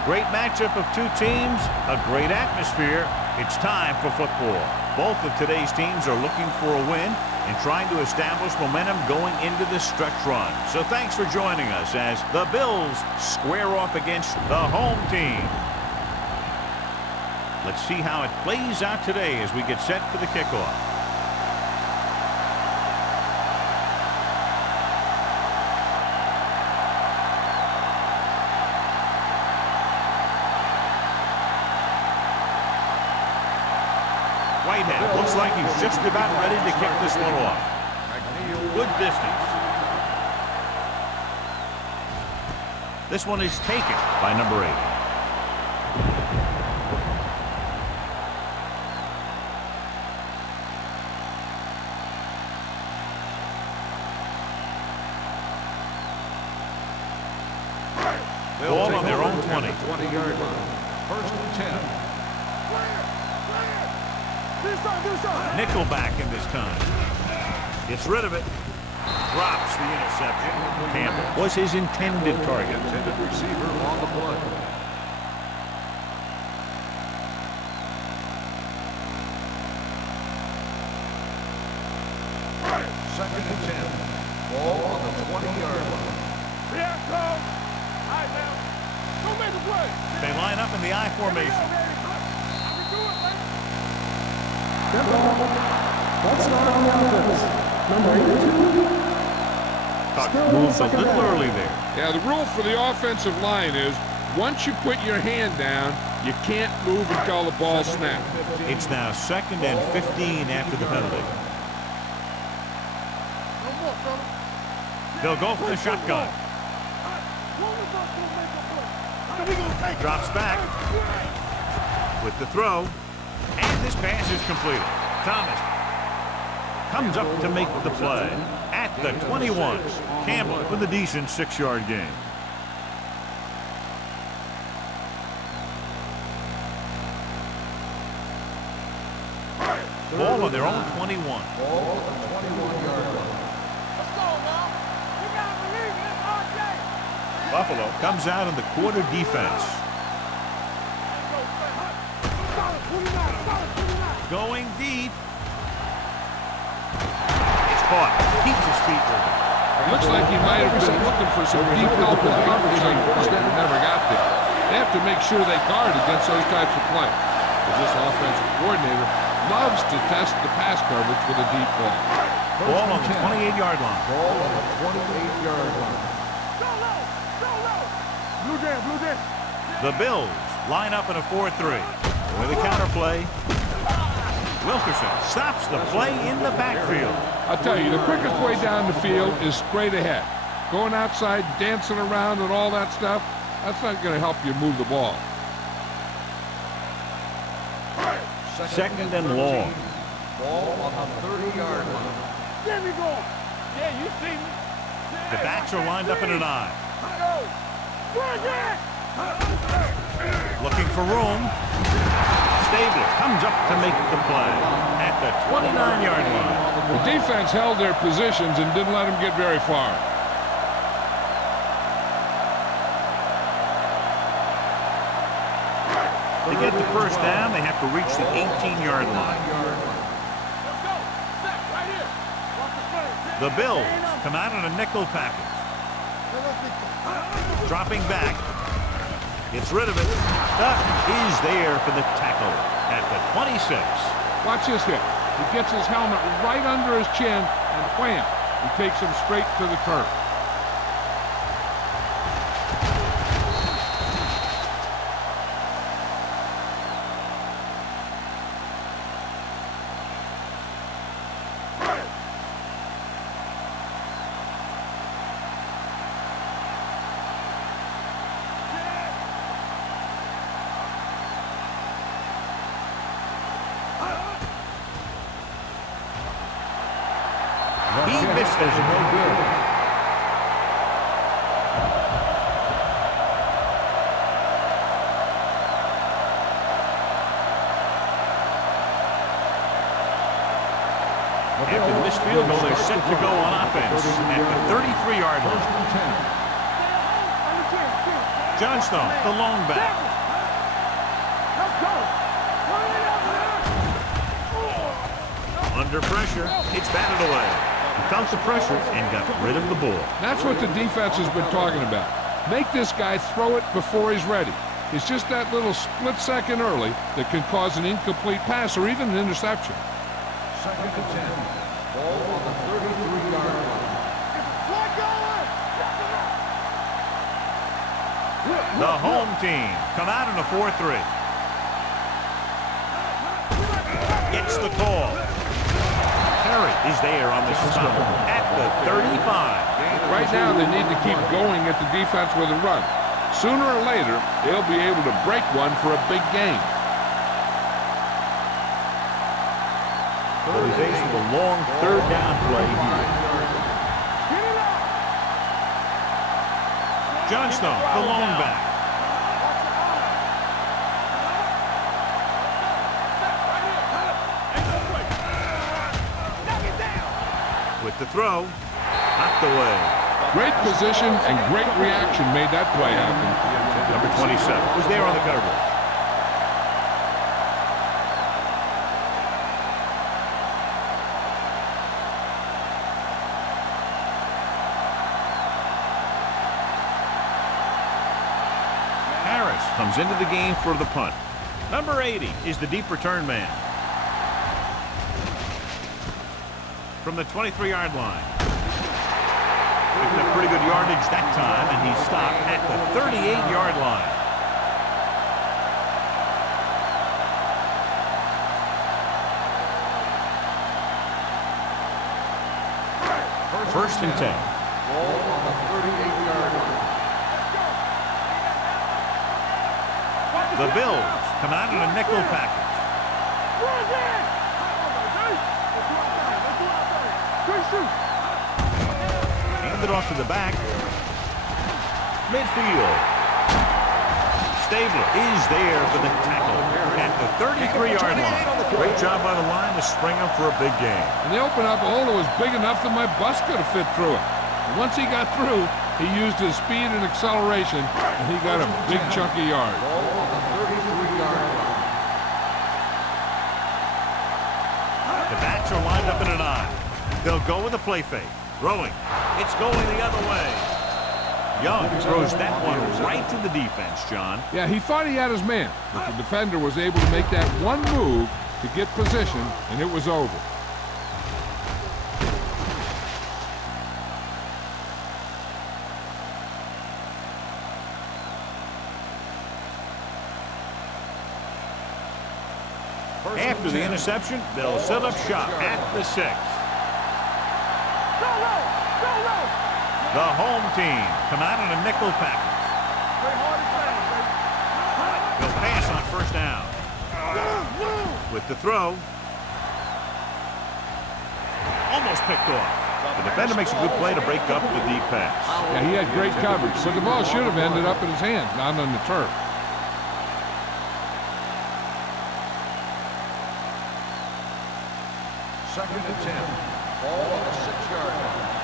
A great matchup of two teams, a great atmosphere. It's time for football. Both of today's teams are looking for a win and trying to establish momentum going into this stretch run. So thanks for joining us as the Bills square off against the home team. Let's see how it plays out today as we get set for the kickoff. Whitehead looks like he's just about ready to kick this one off. Good distance. This one is taken by number 8. Ball on their own 20. 20-yard line. First and 10. Nickelback in this time. Gets rid of it. Drops the interception. Campbell was his intended target. Intended receiver on the play. Second and 10. Ball on the 20-yard line. They line up in the I formation. That's not on the offense. Number 82. Tuck moves a little early there. Yeah, the rule for the offensive line is once you put your hand down, you can't move until the ball snaps. It's now 2nd and 15 after the penalty. They'll go for the shotgun. Drops back with the throw. And this pass is completed. Thomas comes up to make the play at the 21. Campbell with a decent 6-yard gain. Ball on their own 21. Ball on the 21-yard line. Let's go, now. You gotta believe it. It's RJ. Buffalo comes out in the quarter defense. Going deep. It's caught. Keeps his feet moving. It looks like he might have been looking for some deep help in coverage on first and never got there. They have to make sure they guard against those types of plays. This offensive coordinator loves to test the pass coverage with a deep ball. Ball on the 28-yard line. Ball on the 28-yard line. The Bills line up in a 4-3. With a counter play. Wilkerson stops the play in the backfield. I'll tell you, the quickest way down the field is straight ahead. Going outside, dancing around and all that stuff, that's not going to help you move the ball. Second and long. Ball on the 30-yard line. There we go. Yeah, you see me. The backs are lined up in an I. Looking for room. Stabler comes up to make the play at the 29-yard line. The defense held their positions and didn't let them get very far. To get the first down, they have to reach the 18-yard line. The Bills come out in a nickel package. Dropping back. Gets rid of it. Duck is there for the tackle at the 26. Watch this hit. He gets his helmet right under his chin, and wham, he takes him straight to the turf. He misses. No good. After this field goal, they're set to go on offense at the 33-yard line. Johnstone, the lone back. Let's go. Run it over there. Under pressure, it's batted away. He felt the pressure and got rid of the ball. That's what the defense has been talking about. Make this guy throw it before he's ready. It's just that little split second early that can cause an incomplete pass or even an interception. 2nd and 10. Ball on the 33-yard line. Play going. The home team come out in a 4-3. Gets the call. Perry is there on the stop at the 35. Right now, they need to keep going at the defense with a run. Sooner or later, they'll be able to break one for a big gain. But he's faced with a long third down play here. Johnstone, the lone back. With the throw, knocked away. Great position and great reaction made that play happen. Number 27 was there on the cover. Harris comes into the game for the punt. Number 80 is the deep return man. From the 23-yard line. Picking up pretty good yardage that time, and he stopped at the 38-yard line. First and 10. Ball on the 38-yard line. The Bills come out in a nickel package. Hand it off to the back. Midfield. Stabler is there for the tackle at the 33-yard line. Great job by the line to spring up for a big game. And they opened up a hole that was big enough that my bus could have fit through it. And once he got through, he used his speed and acceleration, and he got a big chunk of yard. Ball on the 33-yard line. The backs are lined up in an eye. They'll go with a play fake. Throwing. It's going the other way. Young throws that one right to the defense, John. Yeah, he thought he had his man, but the defender was able to make that one move to get position, and it was over. After the interception, they'll set up shop at the 6. The home team come out in a nickel package. They'll pass on first down. With the throw. Almost picked off. The defender makes a good play to break up the deep pass. Yeah, he had great coverage, but the ball should have ended up in his hands, not on the turf. Second and 10. Ball on the 6-yard line.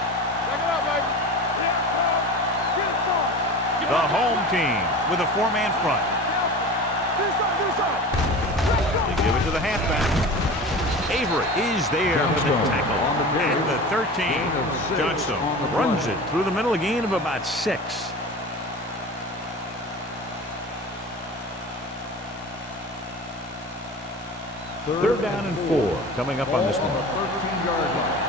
The home team with a 4-man front. They give it to the halfback. Avery is there for the tackle at the 13. Johnstone runs it through the middle, a gain of about 6. Third down and 4 coming up on this one. 13-yard line.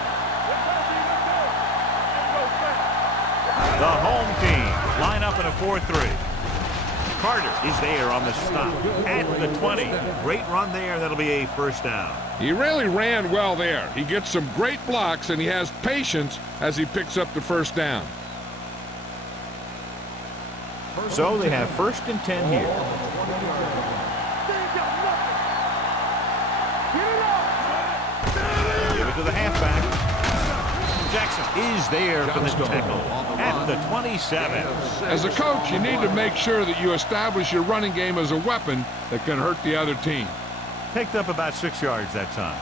The home team line up in a 4-3. Carter is there on the stop at the 20. Great run there. That'll be a first down. He really ran well there. He gets some great blocks, and he has patience as he picks up the first down. So they have first and 10 here. Give it to the halfback. Jackson is there for the tackle at the 27. As a coach, you need to make sure that you establish your running game as a weapon that can hurt the other team. Picked up about 6 yards that time.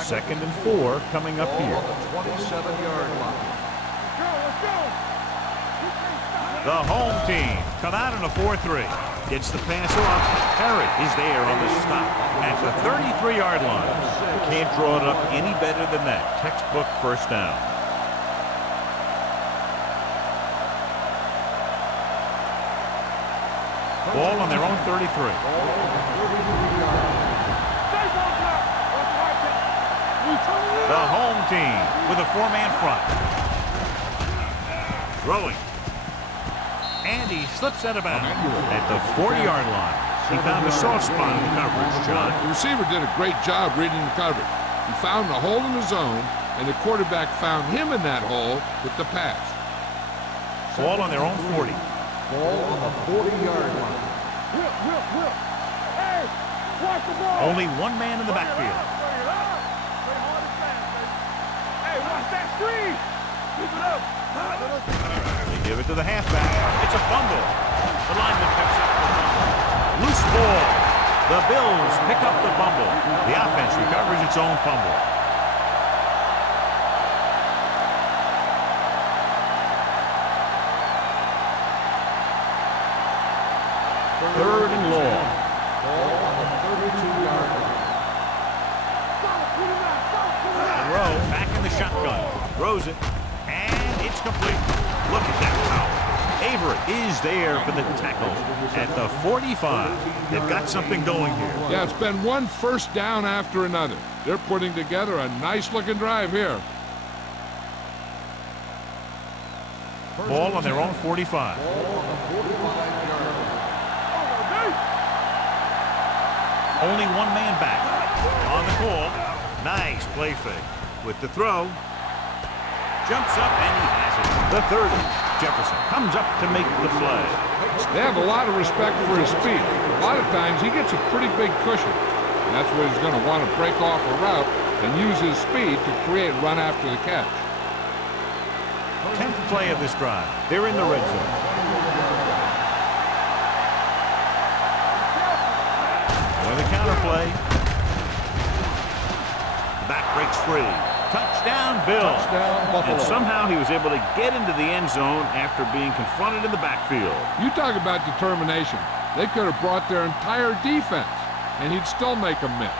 Second and 4 coming up here. On the 27-yard line. The home team come out in a 4-3. Gets the pass off. Perry is there on the stop at the 33-yard line. Can't draw it up any better than that. Textbook first down. Ball on their own 33. The home team with a 4-man front. Throwing. And he slips out of bounds at the 40-yard line. He found a soft spot in the coverage, John. The receiver did a great job reading the coverage. He found a hole in the zone, and the quarterback found him in that hole with the pass. Ball on their own 40. Ball on the 40-yard line. Hey, watch the ball. Only one man in the backfield. Hey, watch that screen. Keep it up. They give it to the halfback. It's a fumble. The lineman picks up the fumble. Loose ball. The Bills pick up the fumble. The offense recovers its own fumble. Third and long. Ball on the 32-yard line. Monroe back in the shotgun. Throws it. And it's complete. Look at that power. Avery is there for the tackle at the 45. They've got something going here. Yeah, it's been one first down after another. They're putting together a nice-looking drive here. Ball on their own 45. Ball on the 45-yard line. Only one man back. On the call. Nice play fake. With the throw. Jumps up and he has it. The 30. Jefferson comes up to make the play. They have a lot of respect for his speed. A lot of times he gets a pretty big cushion. And that's where he's going to want to break off a route and use his speed to create run after the catch. 10th play of this drive. They're in the red zone. With a counter play. The back breaks free. Touchdown, Bill. Touchdown, Buffalo. And somehow he was able to get into the end zone after being confronted in the backfield. You talk about determination. They could have brought their entire defense, and he'd still make them miss.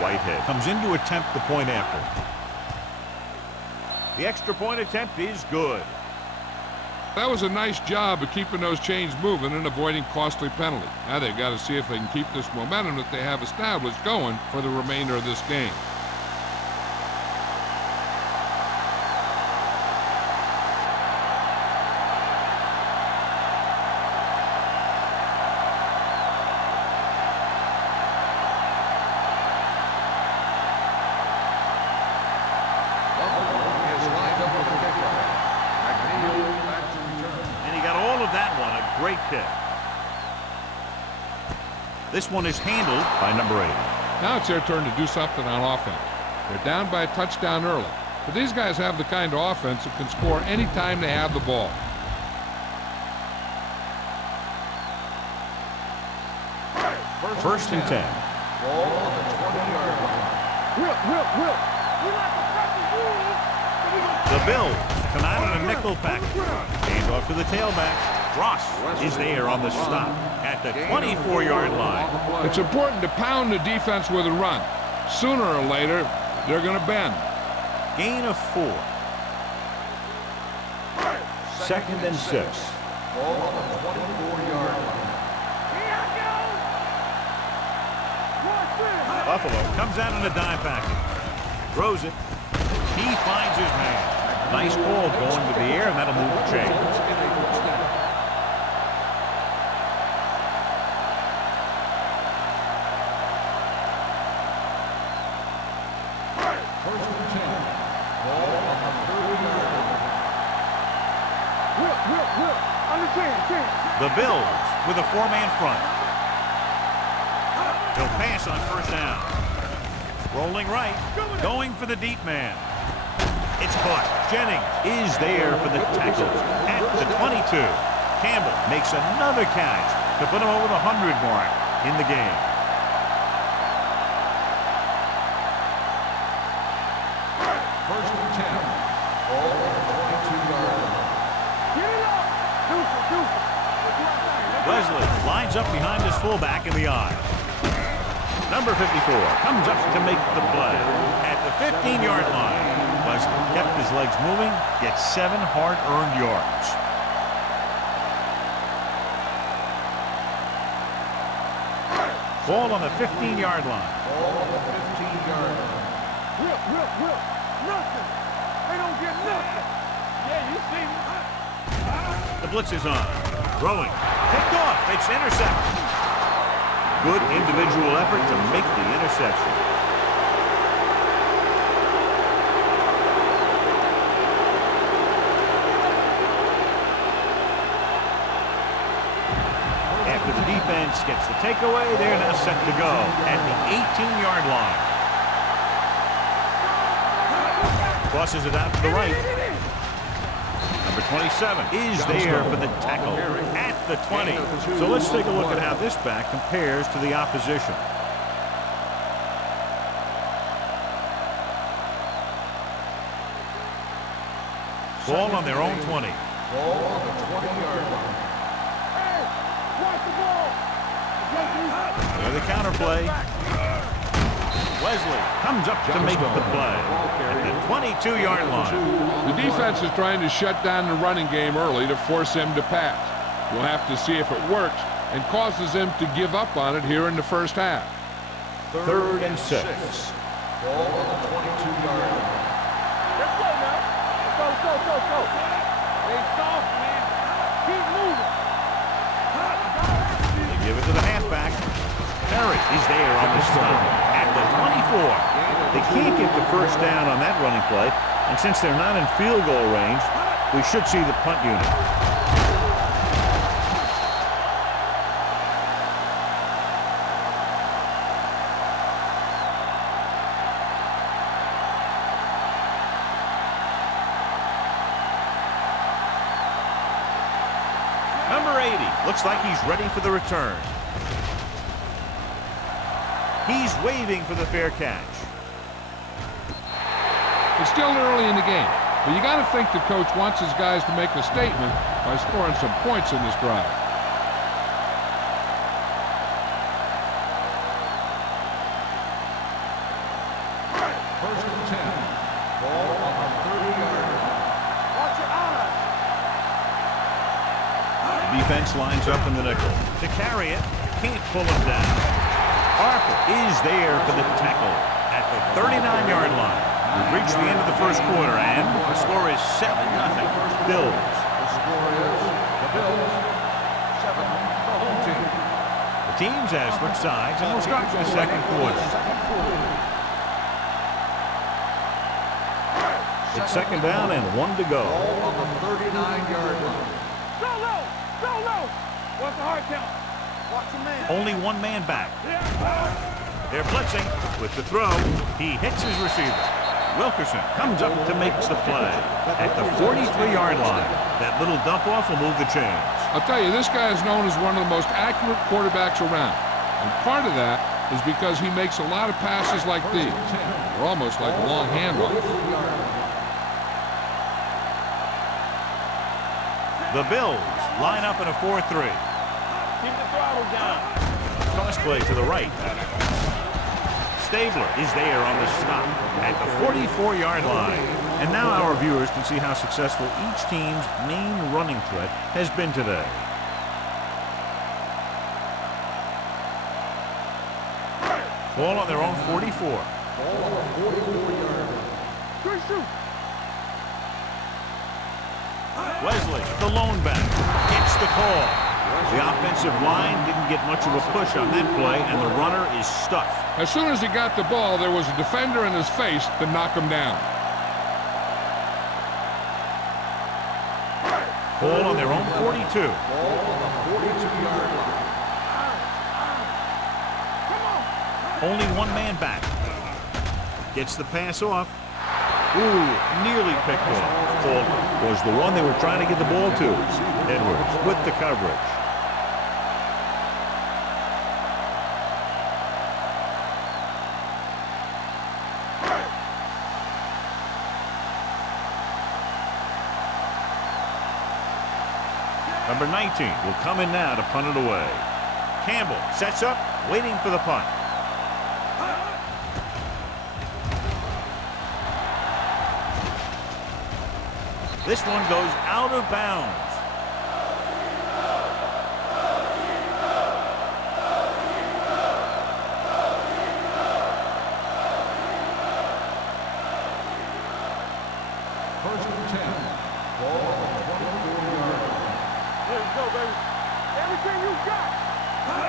Whitehead comes in to attempt the point after. The extra point attempt is good. That was a nice job of keeping those chains moving and avoiding costly penalties. Now they've got to see if they can keep this momentum that they have established going for the remainder of this game. Great kick. This one is handled by number 8. Now it's their turn to do something on offense. They're down by a touchdown early. But these guys have the kind of offense that can score any time they have the ball. First and 10. Ball on the 20-yard line. The Bills come out in a nickel package. Hand off to the tailback. Ross is there on the stop at the 24-yard line. It's important to pound the defense with a run. Sooner or later, they're going to bend. Gain of 4. Second and 6. Ball on the 24-yard line. Buffalo comes out in a dime package. Throws it. He finds his man. Nice ball going to the air, and that'll move the chains. The Bills with a 4-man front. They'll pass on first down. Rolling right, going for the deep man. It's caught. Jennings is there for the tackle at the 22. Campbell makes another catch to put him over the 100 mark in the game. First and 10. Ball on the 22-yard line. Get it up. Deuce. Wesley lines up behind his fullback in the I. Number 54 comes up to make the play at the 15-yard line. Wesley kept his legs moving, gets 7 hard-earned yards. Ball on the 15-yard line. Ball on the 15-yard line. Whip. Nothing. They don't get nothing. Yeah, you see me. The blitz is on. Throwing. Picked off. It's intercepted. Good individual effort to make the interception. After the defense gets the takeaway, they're now set to go at the 18-yard line. Crosses it out to the right. Number 27 is there for the tackle at the 20. So let's take a look at how this back compares to the opposition. Ball on their own 20. Ball on the 20-yard line. Hey, watch the ball. There's the counterplay. Wesley comes up to make the play at the 22-yard line. The defense is trying to shut down the running game early to force him to pass. We'll have to see if it works and causes him to give up on it here in the first half. Third and 6. Ball on the 22-yard line. Let's go now. Go. Hey, soft, man. Keep moving. They give it to the halfback. Perry is there on the stop at the 24. They can't get the first down on that running play, and since they're not in field goal range, we should see the punt unit. Number 80 looks like he's ready for the return. He's waving for the fair catch. It's still early in the game, but you got to think the coach wants his guys to make a statement by scoring some points in this drive. First and 10. Ball on the 30-yard line. Watch your eyes. The defense lines up in the nickel. To carry it, can't pull him down. Harper is there for the tackle at the 39-yard line. We've reached the end of the first quarter, and the score is 7-0. Bills. The score is the Bills 7, the home team. The teams have switched sides, and we'll start the second quarter. It's second down and 1 to go. Ball on the 39-yard line. Go low. What's the hard count? Watch your man. Only one man back. They're blitzing with the throw. He hits his receiver. Wilkerson comes up to make the play at the 43-yard line. That little dump-off will move the chains. I'll tell you, this guy is known as one of the most accurate quarterbacks around. And part of that is because he makes a lot of passes like these. They're almost like long handoffs. The Bills line up in a 4-3. Keep the throttle down. Toss play to the right. Stabler is there on the stop at the 44-yard line. And now our viewers can see how successful each team's main running threat has been today. Ball on their own 44. Ball on the 44-yard line. Good shoot. Wesley, the lone back, gets the call. The offensive line didn't get much of a push on that play, and the runner is stuffed. As soon as he got the ball, there was a defender in his face to knock him down. Ball on their own 42. Ball on the 42-yard line. Only one man back. Gets the pass off. Ooh, nearly picked off. Called was the one they were trying to get the ball to. Edwards with the coverage. Number 19 will come in now to punt it away. Campbell sets up, waiting for the punt. This one goes out of bounds. First and 10. Ball on the 24-yard line. There you go, baby. Everything you got.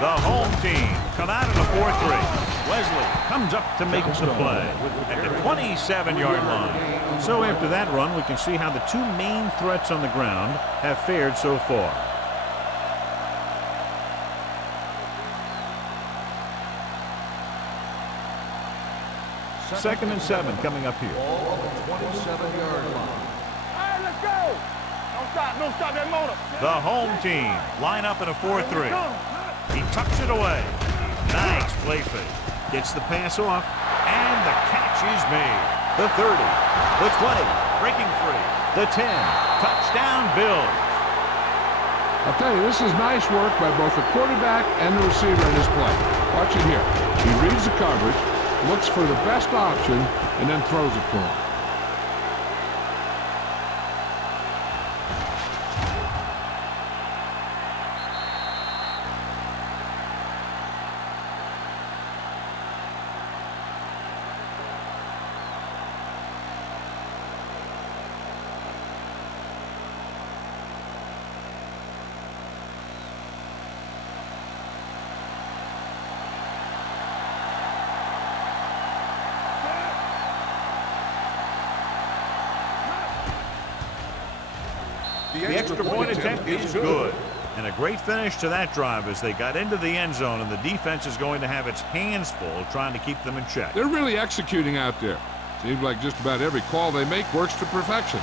The home team come out in a 4-3. Wesley comes up to make the play at the 27-yard line. So after that run, we can see how the two main threats on the ground have fared so far. Second and 7 coming up here. Ball on the 27-yard line. All right, let's go. Don't stop that motor. The home team line up in a 4-3. He tucks it away. Nice play fake. Gets the pass off, and the catch is made. The 30, the 20, breaking free. The 10, touchdown Bills. I'll tell you, this is nice work by both the quarterback and the receiver in this play. Watch it here. He reads the coverage, looks for the best option, and then throws it to him. The extra point attempt is good. And a great finish to that drive as they got into the end zone, and the defense is going to have its hands full trying to keep them in check. They're really executing out there. Seems like just about every call they make works to perfection.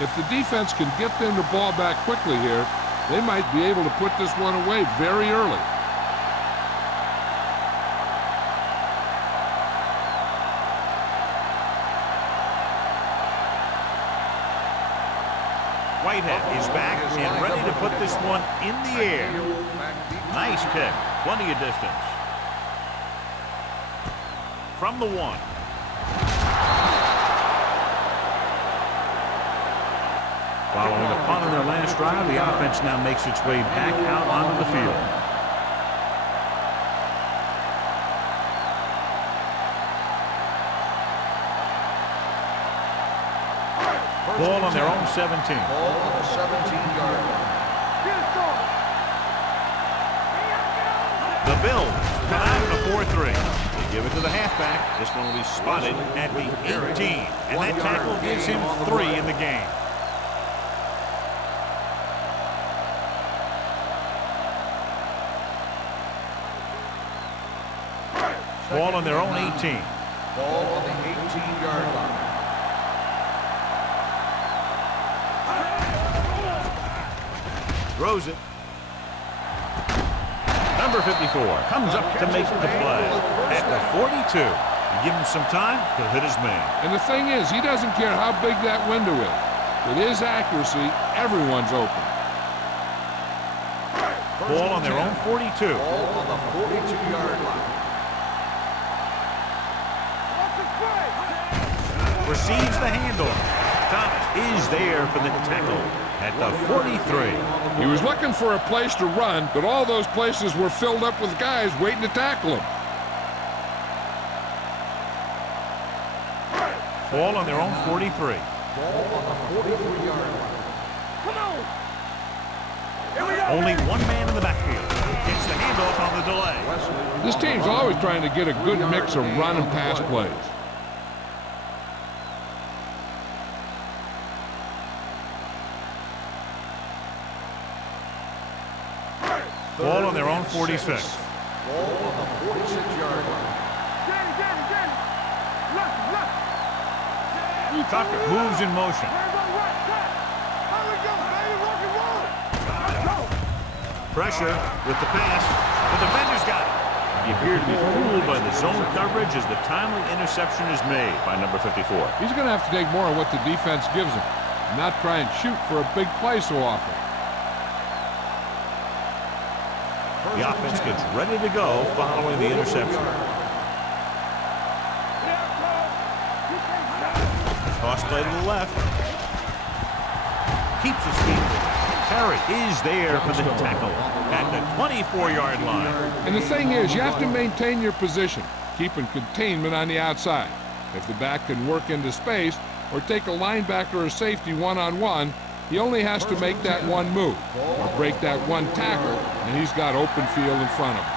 If the defense can get them the ball back quickly here, they might be able to put this one away very early. Whitehead is back and ready to put this one in the air. Nice kick. Plenty of distance. From the 1. Following the punt on their last drive, the offense now makes its way back out onto the field. Ball on their own 17. Ball on the 17-yard line. The Bills come out in a 4-3. They give it to the halfback. This one will be spotted at the 18. And that tackle gives him 3 in the game. Ball on their own 18. Ball on the 18-yard line. Throws it. Number 54 comes up to make the play at the 42. You give him some time, he'll hit his man. And the thing is, he doesn't care how big that window is. With his accuracy, everyone's open. Ball on their own 42. Ball on the 42-yard line. Receives the handoff. Thomas is there for the tackle at the 43. He was looking for a place to run, but all those places were filled up with guys waiting to tackle him. Ball on their own 43. Ball on the 43-yard line. Come on. Here we go. Only one man in the backfield. Gets the handoff on the delay. This team's always trying to get a good mix of run and pass plays. Ball on their own 46. Ball on the 46-yard line. Danny. Tucker moves in motion. Pressure with the pass. The defender's got it. He appeared to be fooled by the zone coverage as the timely interception is made by number 54. He's going to have to take more of what the defense gives him, and not try and shoot for a big play so often. The offense gets ready to go following the interception. Toss play to the left. Keeps his feet. Terry is there for the tackle at the 24-yard line. And the thing is, you have to maintain your position, keeping containment on the outside. If the back can work into space or take a linebacker or safety one-on-one, he only has to make that one move or break that one tackle, and he's got open field in front of him.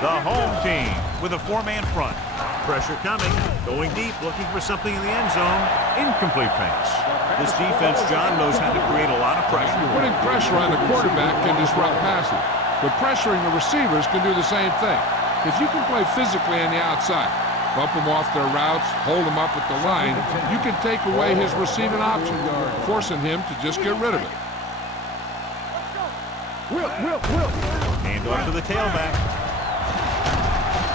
The home team with a four-man front. Pressure coming, going deep, looking for something in the end zone. Incomplete pass. This defense, John, knows how to create a lot of pressure. Putting pressure on the quarterback can disrupt passing, but pressuring the receivers can do the same thing. If you can play physically on the outside, bump them off their routes, hold them up at the line, you can take away his receiving option, forcing him to just get rid of it. Hand off to the tailback.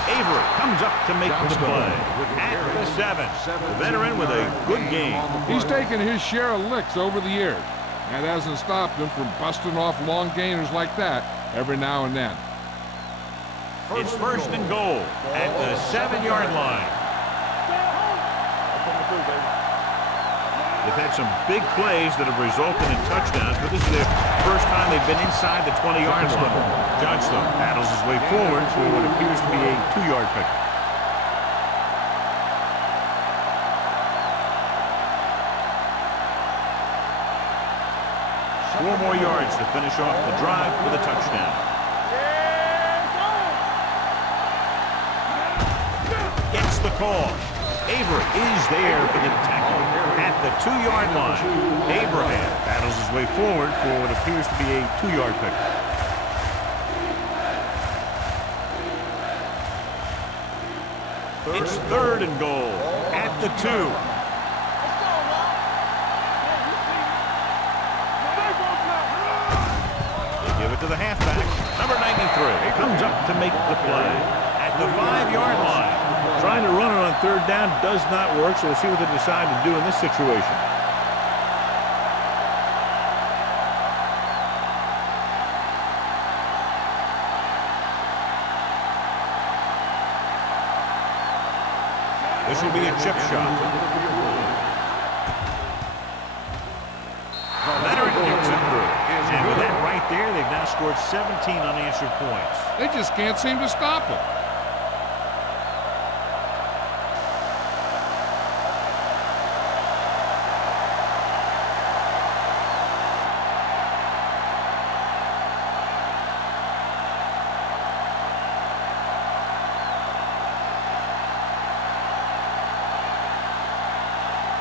Avery comes up to make the play. At the 7. The veteran with a good game. He's taken his share of licks over the years. That hasn't stopped him from busting off long gainers like that every now and then. It's first and goal at the 7-yard line. They've had some big plays that have resulted in touchdowns, but this is their first time they've been inside the 20-yard line. Johnstone battles his way forward to what appears to be a 2-yard pick. Four more yards to finish off the drive with a touchdown. Gets the call. Avery is there for the tackle at the 2-yard line. Abraham battles his way forward for what appears to be a 2-yard pick. It's third and goal at the 2. They give it to the halfback. Number 93 comes up to make the play at the 5-yard line. Trying to run it on third down does not work, so we'll see what they decide to do in this situation. This will be a chip shot. Leonard kicks it through. And with that right there, they've now scored 17 unanswered points. They just can't seem to stop him.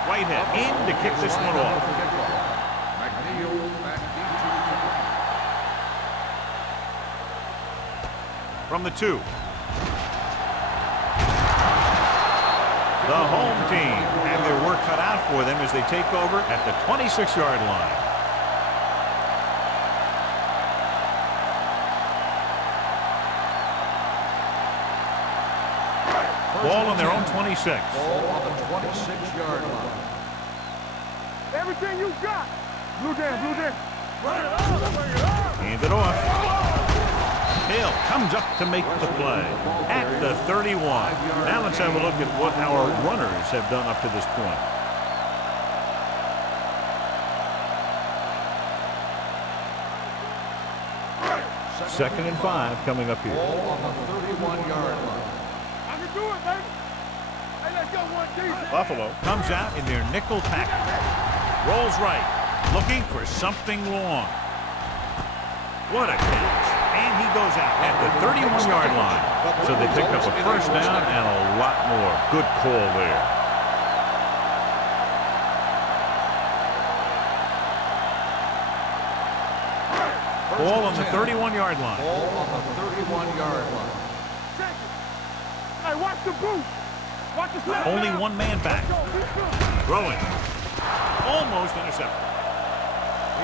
Whitehead in to kick this one off. From the 2. The home team have their work cut out for them as they take over at the 26-yard line. Ball on their own 26. Ball on the 26-yard line. Everything you got. Blue down. Hand it off. Hill comes up to make the play at the 31. Now let's have a look at what our runners have done up to this point. Second and 5 coming up here. Ball on the 31-yard line. I can do it, baby. Hey, let's go one deep. Buffalo comes out in their nickel package. Rolls right, looking for something long. What a catch. And he goes out at the 31-yard line. So they picked up a first down and a lot more. Good call there. Ball on the 31-yard line. Ball on the 31-yard line. Hey, watch the boot. Watch the snap. Only one man back. Throwing. Almost intercepted.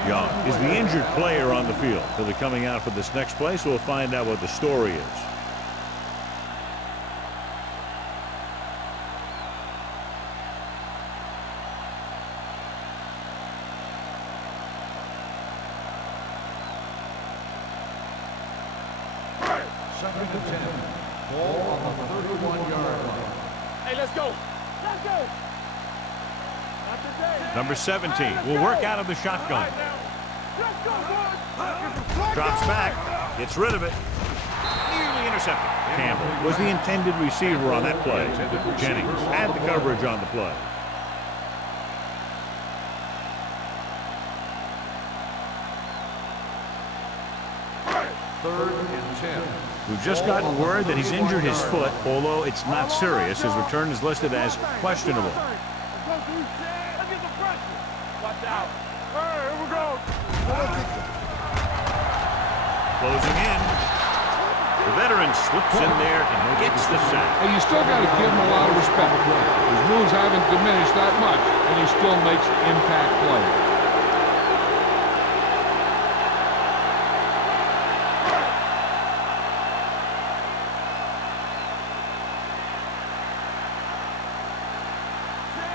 Young is the injured player on the field. He'll be coming out for this next play, so we'll find out what the story is. Second and 10. Ball on the 31-yard line. Hey, let's go. Let's go. Not today. Number 17 will work out of the shotgun. Let's go, boys. Drops back. Gets rid of it. Nearly intercepted. Campbell was the intended receiver on that play. Jennings had the coverage on the play. Third and 10. We've just gotten word that he's injured his foot, although it's not serious. His return is listed as questionable. Let's go, dude. Let's get the pressure. Watch out. Hey, here we go. Closing in. The veteran slips in there and gets the sack. And you still got to give him a lot of respect. His moves haven't diminished that much, and he still makes impact plays.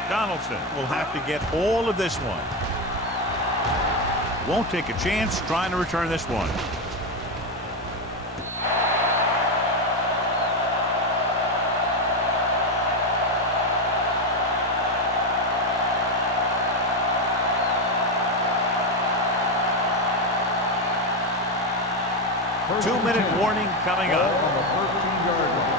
Donaldson will have to get all of this one. Won't take a chance trying to return this one. Two-minute warning coming up. On the 13-yard line.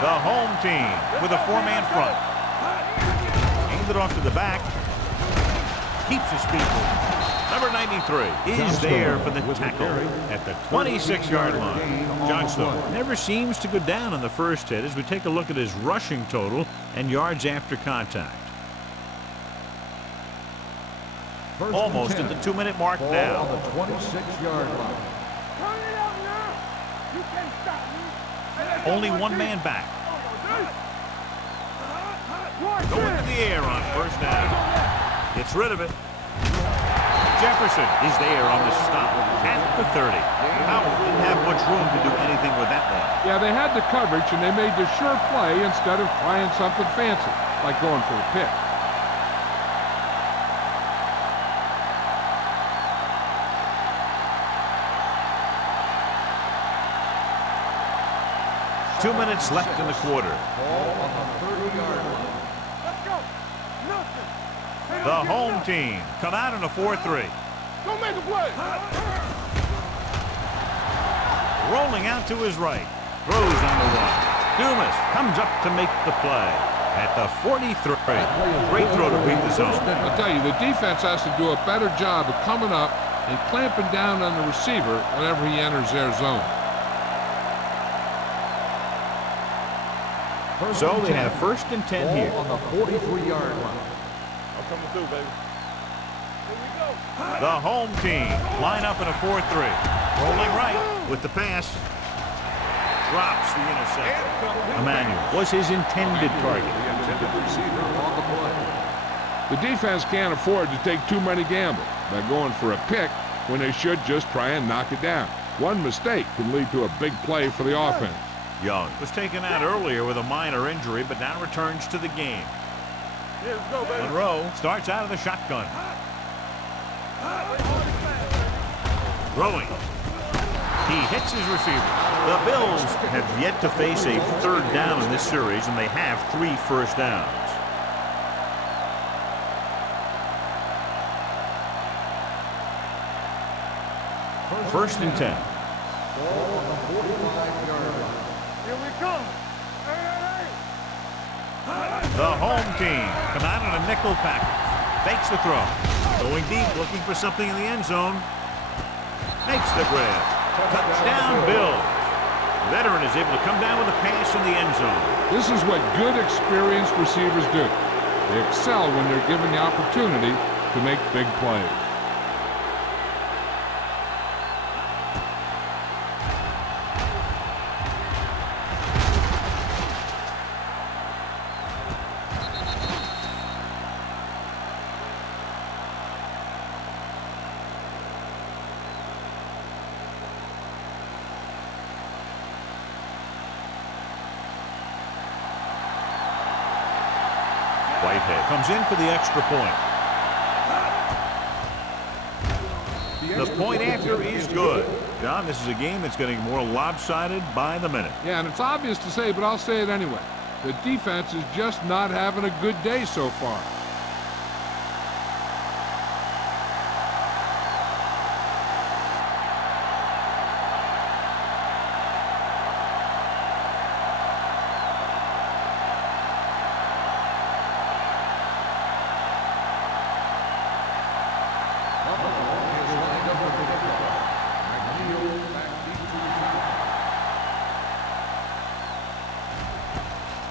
The home team with a four-man front. Aimed it off to the back. Keeps his feet moving. Number 93 is there for the tackle at the 26-yard line. Johnstone never seems to go down on the first hit as we take a look at his rushing total and yards after contact. Almost at the 2-minute mark now. On the 26-yard line. Turn it up now. You can't stop me. Only one man back. Going to the air on first down. Gets rid of it. Jefferson is there on the stop at the 30. Howell didn't have much room to do anything with that one. Yeah, they had the coverage, and they made the sure play instead of trying something fancy, like going for a pick. Two minutes left in the quarter. Ball on the 30-yard line. Let's go. Nelson. The home team come out in a 4-3. Go make a play. Rolling out to his right. Throws on the run. Dumas comes up to make the play at the 43. Great throw to beat the zone. I'll tell you, the defense has to do a better job of coming up and clamping down on the receiver whenever he enters their zone. So they have first and 10 here. Ball on the 43-yard line. I'm coming through, baby. Here we go. The home team line up in a 4-3. Rolling right with the pass. Drops the interception. Emmanuel was his intended target. The intended receiver on the play. The defense can't afford to take too many gambles by going for a pick when they should just try and knock it down. One mistake can lead to a big play for the offense. Young was taken out earlier with a minor injury, but now returns to the game. Yeah, let's go, baby. Monroe starts out of the shotgun. Throwing. He hits his receiver. The Bills have yet to face a third down in this series, and they have 3 first downs. First and 10. Ball on the 45-yard line. Here we come. Hey. The home team come out on a nickel package. Fakes the throw. Going deep, looking for something in the end zone. Makes the grab. Touchdown, Bills. The veteran is able to come down with a pass in the end zone. This is what good, experienced receivers do. They excel when they're given the opportunity to make big plays. Whitehead comes in for the extra point. The point after is good. John, this is a game that's getting more lopsided by the minute. Yeah, and it's obvious to say, but I'll say it anyway. The defense is just not having a good day so far.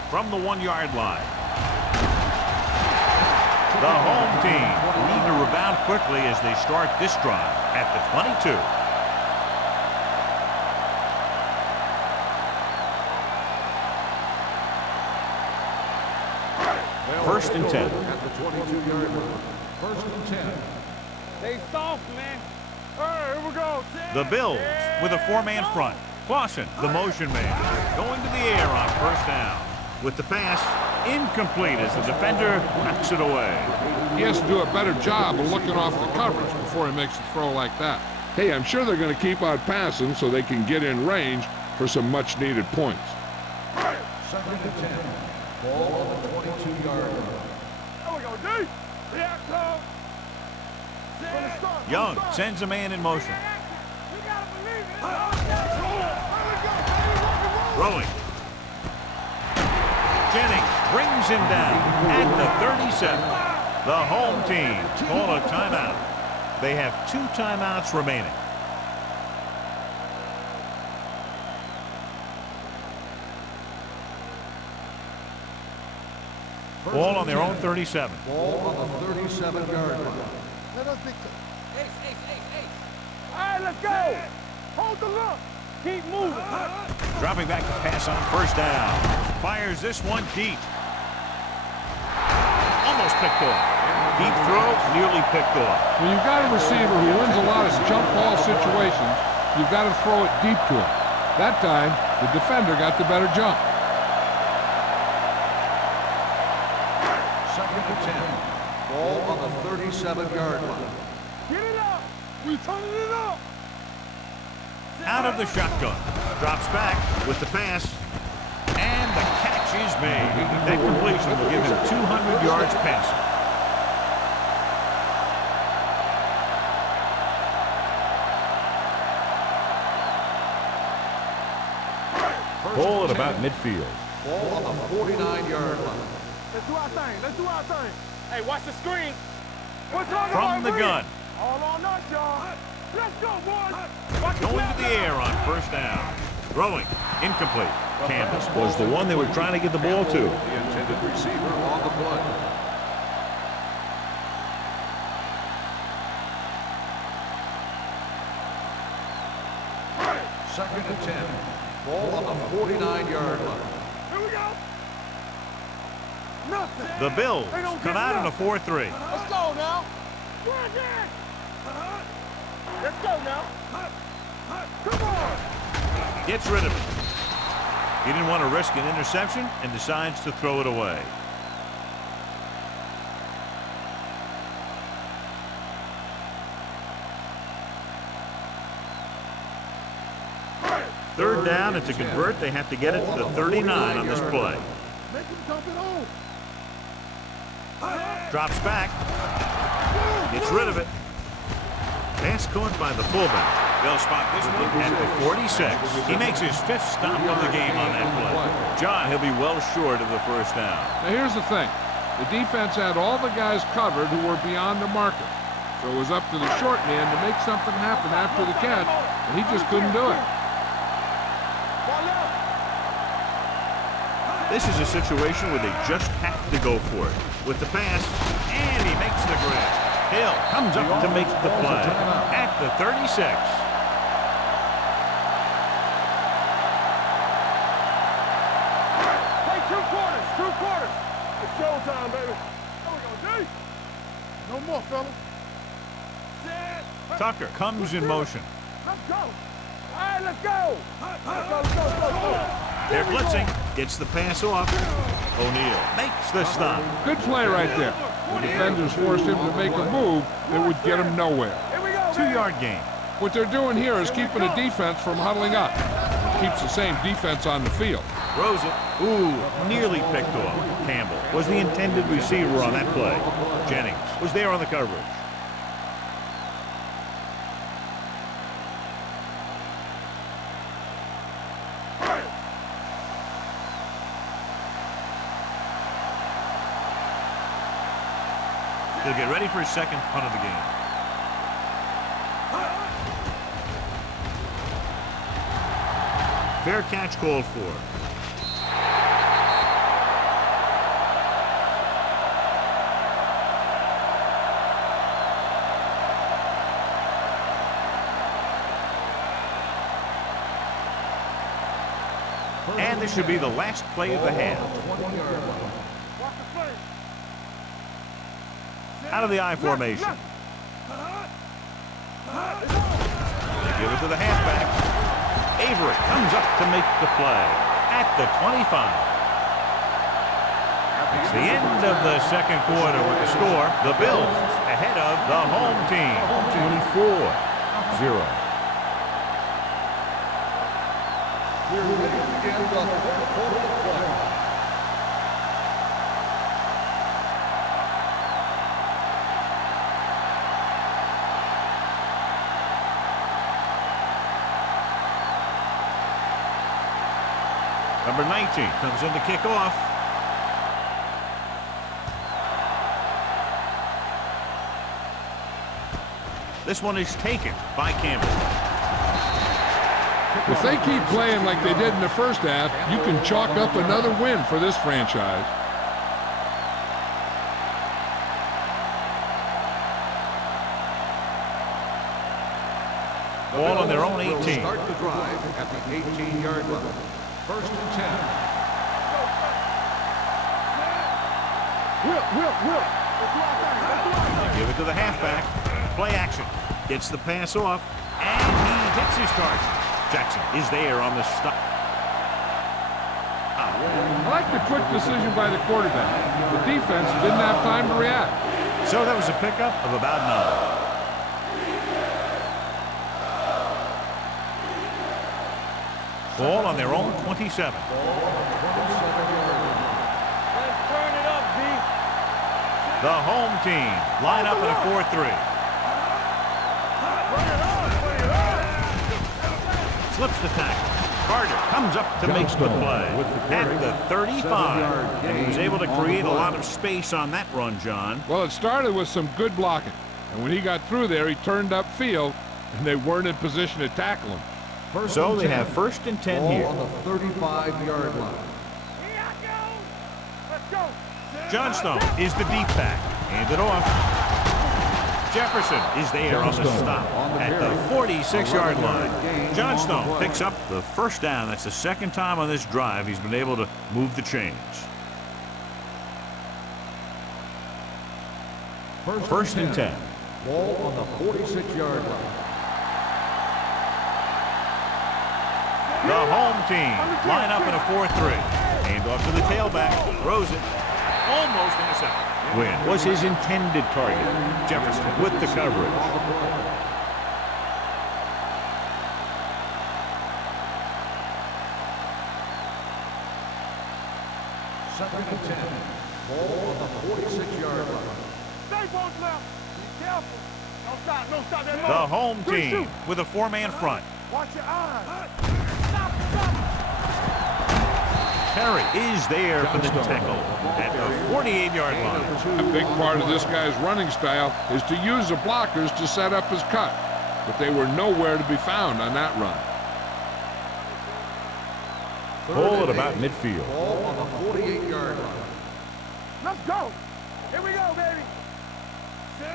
From the 1-yard line. The home team need to rebound quickly as they start this drive at the 22. First and 10. At the 22-yard line. First and 10. Stay soft, man. All right, here we go. The Bills with a 4-man front. Clausen, the motion man, going to the air on first down. With the pass, incomplete as the defender knocks it away. He has to do a better job of looking off the coverage before he makes a throw like that. Hey, I'm sure they're going to keep on passing so they can get in range for some much-needed points. Second and 10. Ball on the 22-yard line. There we go, D. Yeah, come. Young sends a man in motion. You gotta believe it. Throwing. Jennings brings him down at the 37. The home team call a timeout. They have 2 timeouts remaining. Ball on their own 37. Ball on the 37-yard line. Let us All right, let's go. Hold the look. Keep moving. Dropping back to pass on first down. Fires this one deep. Almost picked off. Deep throw, nearly picked off. When you've got a receiver who wins a lot of jump ball situations, you've got to throw it deep to him. That time, the defender got the better jump. Second and 10. Ball on the 37-yard line. Get it up. We turning it up. Out of the shotgun. Drops back with the pass. And the catch is made. That completion will give him 200 yards passing. Ball at about midfield. Ball on the 49-yard line. Let's do our thing. Let's do our thing. Hey, watch the screen. What's on From the gun. All on us, y'all. Let's go, boys. Going to the air on first down. Throwing. Incomplete. Campbell was the one they were trying to get the ball to. The intended receiver on the play. Second and 10. Ball on the 49-yard line. Here we go. Nothing. The Bills come out in a 4-3. Let's go now. Let's go now. Come on. Gets rid of it. He didn't want to risk an interception and decides to throw it away. Third down, and to convert, they have to get it to the 39 on this play. Make him dump it home. Drops back. Gets rid of it. Pass caught by the fullback. They'll spot this one at the 46. He makes his 5th stop of the game on that play. John, he'll be well short of the first down. Now here's the thing. The defense had all the guys covered who were beyond the marker. So it was up to the short man to make something happen after the catch, and he just couldn't do it. This is a situation where they just have to go for it. With the pass, and he makes the grab. Hill comes up to make the play at the 36. Play 2 quarters. 2 quarters. It's showtime, baby. There we go, D. No more, fella. Tucker comes in motion. Let's go. All right, let's go. Let's go. They're blitzing. Gets the pass off. O'Neal makes the stop. Good play right there. The defenders forced him to make a move that would get him nowhere. 2-yard gain. What they're doing here is keeping the defense from huddling up. It keeps the same defense on the field. Throws it. Ooh, nearly picked off. Campbell was the intended receiver on that play. Jennings was there on the coverage. He'll get ready for his second punt of the game. Fair catch called for. And this should be the last play of the half. Out of the I formation. They give it to the halfback. Avery comes up to make the play at the 25. It's the end of the second quarter with the score. The Bills ahead of the home team. 24-0. We're ready to begin the fourth quarter of play. Number 19 comes in to kick off. This one is taken by Campbell. If they keep playing like they did in the first half, you can chalk up another win for this franchise. Ball on their own 18. Will start the drive at the 18-yard line. First and 10. They give it to the halfback. Play action. Gets the pass off. And he hits his target. Jackson is there on the stop. I like the quick decision by the quarterback. The defense didn't have time to react. So that was a pickup of about 9. Ball on their own 27. The home team line up in a 4-3. Slips the tackle. Carter comes up to make the play at the 35. And he was able to create a lot of space on that run, John. Well, it started with some good blocking. And when he got through there, he turned upfield, and they weren't in position to tackle him. So they have first and 10 here. On the 35-yard line. Johnstone is the deep back. Hand it off. Jefferson is there on the stop at the 46-yard line. Johnstone picks up the first down. That's the second time on this drive he's been able to move the chains. First and 10. Ball on the 46-yard line. The home team line up in a 4-3. Hand off to the tailback. Throws it. Almost intercepted. Win was his intended target. Jefferson with the coverage. Second and 10. Ball on the 46-yard line. Stay both left. Be careful. Don't stop. Don't stop that The ball. home team with a 4-man front. Watch your eyes. Perry is there for the tackle at the 48-yard line. A big part of this guy's running style is to use the blockers to set up his cut. But they were nowhere to be found on that run. Ball at about midfield. Ball on the 48-yard line. Let's go. Here we go, baby.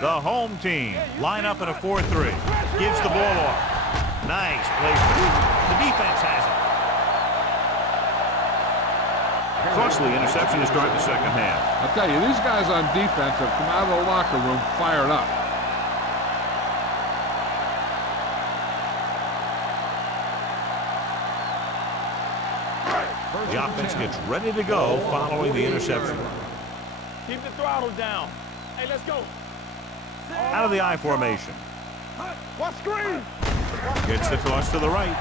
The home team line up in a 4-3. Gives the ball off. Nice placement. The defense has it. Costly interception to start the second half. I'll tell you, these guys on defense have come out of the locker room fired up. The offense gets ready to go following the interception. Keep the throttle down. Hey, let's go. Out of the I formation. Watch screen. Gets the toss to the right.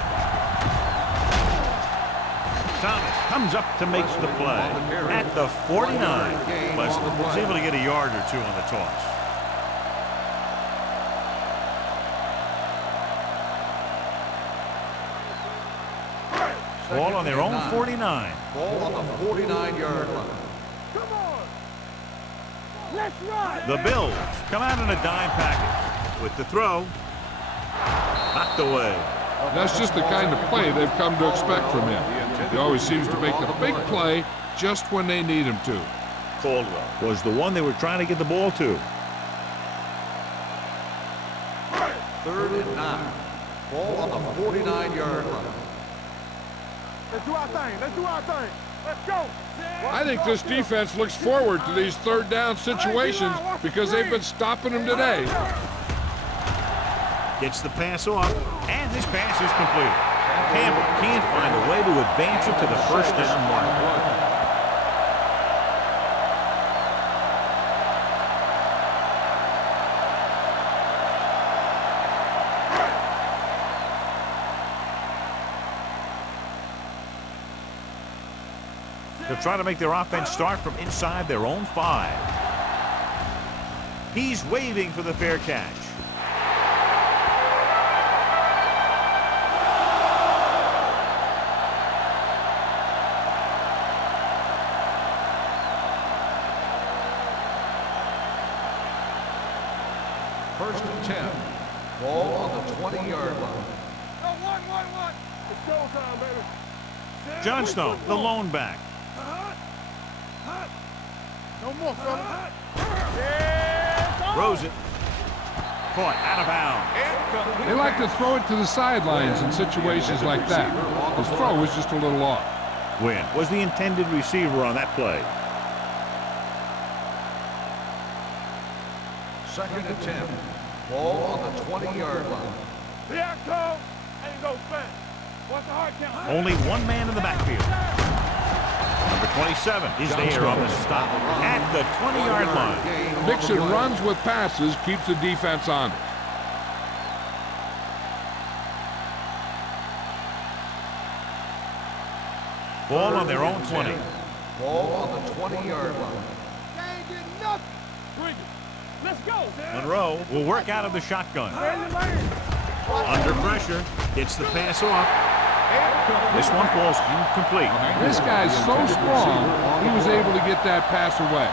Thomas comes up to make the play at the 49. Pleasant was able to get a yard or two on the toss. Ball on their own 49. Ball on the 49-yard line. Come on. Let's run. The Bills come out in a dime package with the throw. Knocked away. That's just the kind of play they've come to expect from him. He always seems to make the big play just when they need him to. Caldwell was the one they were trying to get the ball to. 3rd and 9. Ball on the 49-yard line. Let's do our thing. Let's do our thing. Let's go. I think this defense looks forward to these 3rd down situations because they've been stopping them today. Gets the pass off, and this pass is completed. Campbell can't find a way to advance it to the first down mark. They'll try to make their offense start from inside their own 5. He's waving for the fair catch. First and 10. Ball on the 20-yard line. One. It's go time, baby. Johnstone, the lone back. No more, fella. Throws it. Caught out of bounds. They like to throw it to the sidelines in situations like that. His throw was just a little off. Wynn was the intended receiver on that play. 2nd and 10. Ball on the 20-yard line. Here I come. Ain't no fence. What's the hard count? Only one man in the backfield. Number 27 is there on the stop at the 20-yard line. Mixon runs with passes, keeps the defense honest. Ball on their own 20. Ball on the 20-yard line. They ain't getting nothing. Bring it. Let's go. Monroe will work out of the shotgun. Under pressure, gets the pass off. This one falls incomplete. This guy's so strong, he was able to get that pass away.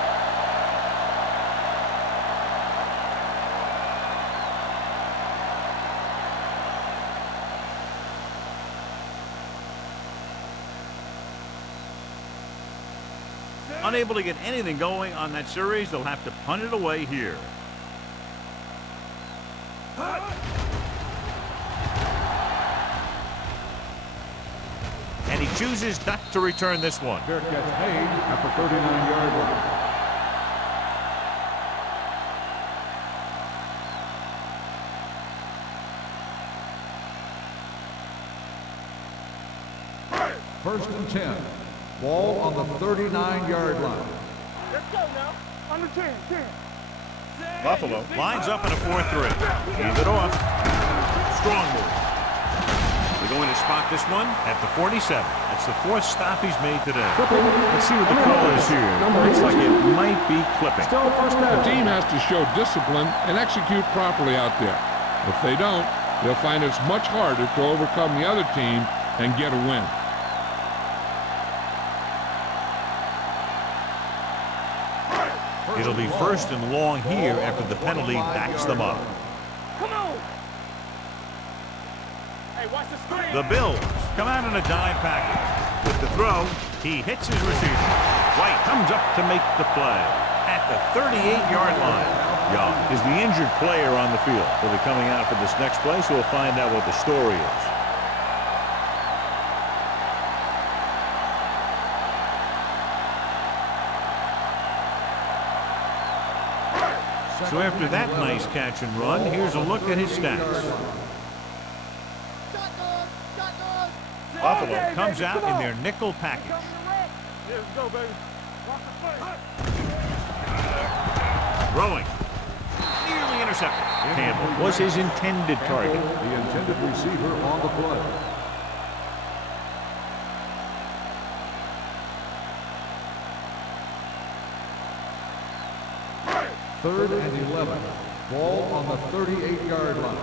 Unable to get anything going on that series, they'll have to punt it away here. And he chooses not to return this one. Fair catch made at the 39-yard line. First and 10. Ball on the 39-yard line. Let's go now. Under 10. Buffalo lines up in a 4-3. Hands it off. Strong move. They're going to spot this one at the 47. That's the 4th stop he's made today. Let's see what the call is here. Looks like it might be clipping. The team has to show discipline and execute properly out there. If they don't, they'll find it's much harder to overcome the other team and get a win. It'll be 1st and long here after the penalty backs them up. Come on. Hey, watch the screen. The Bills come out in a dime package. With the throw, he hits his receiver. White comes up to make the play at the 38-yard line. Young is the injured player on the field. He'll be coming out for this next play, so we'll find out what the story is. So after that nice catch and run, here's a look at his stats. Buffalo comes out in their nickel package. Let's go, baby. Watch the play. Throwing. Nearly intercepted. Campbell was his intended target. The intended receiver on the play. Third and 11. Ball on the 38-yard line.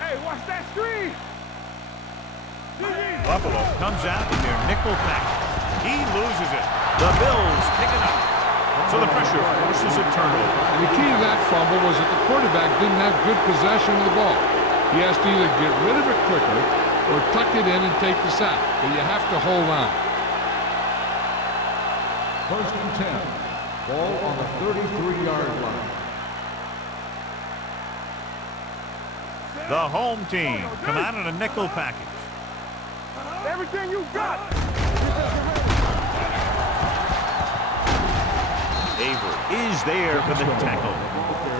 Hey, watch that screen. Buffalo comes out in their nickel package. He loses it. The Bills pick it up. So the pressure forces a turnover. And the key to that fumble was that the quarterback didn't have good possession of the ball. He has to either get rid of it quicker or tuck it in and take the sack. But you have to hold on. First and 10. Ball on the 33-yard line. The home team come out in a nickel package. Everything you got. Avery is there for the tackle.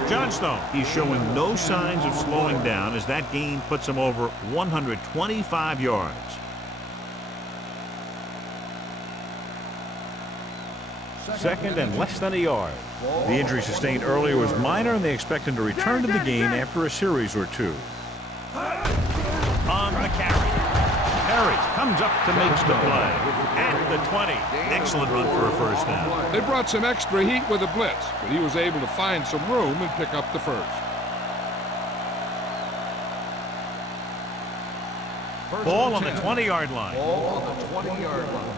Johnstone, he's showing no signs of slowing down as that gain puts him over 125 yards. Second and less than a yard. The injury sustained earlier was minor, and they expect him to return to the game after a series or two. On the carry. Perry comes up to make the play. At the 20. Excellent run for a first down. They brought some extra heat with a blitz, but he was able to find some room and pick up the first. Ball on the 20-yard line. Ball on the 20-yard line.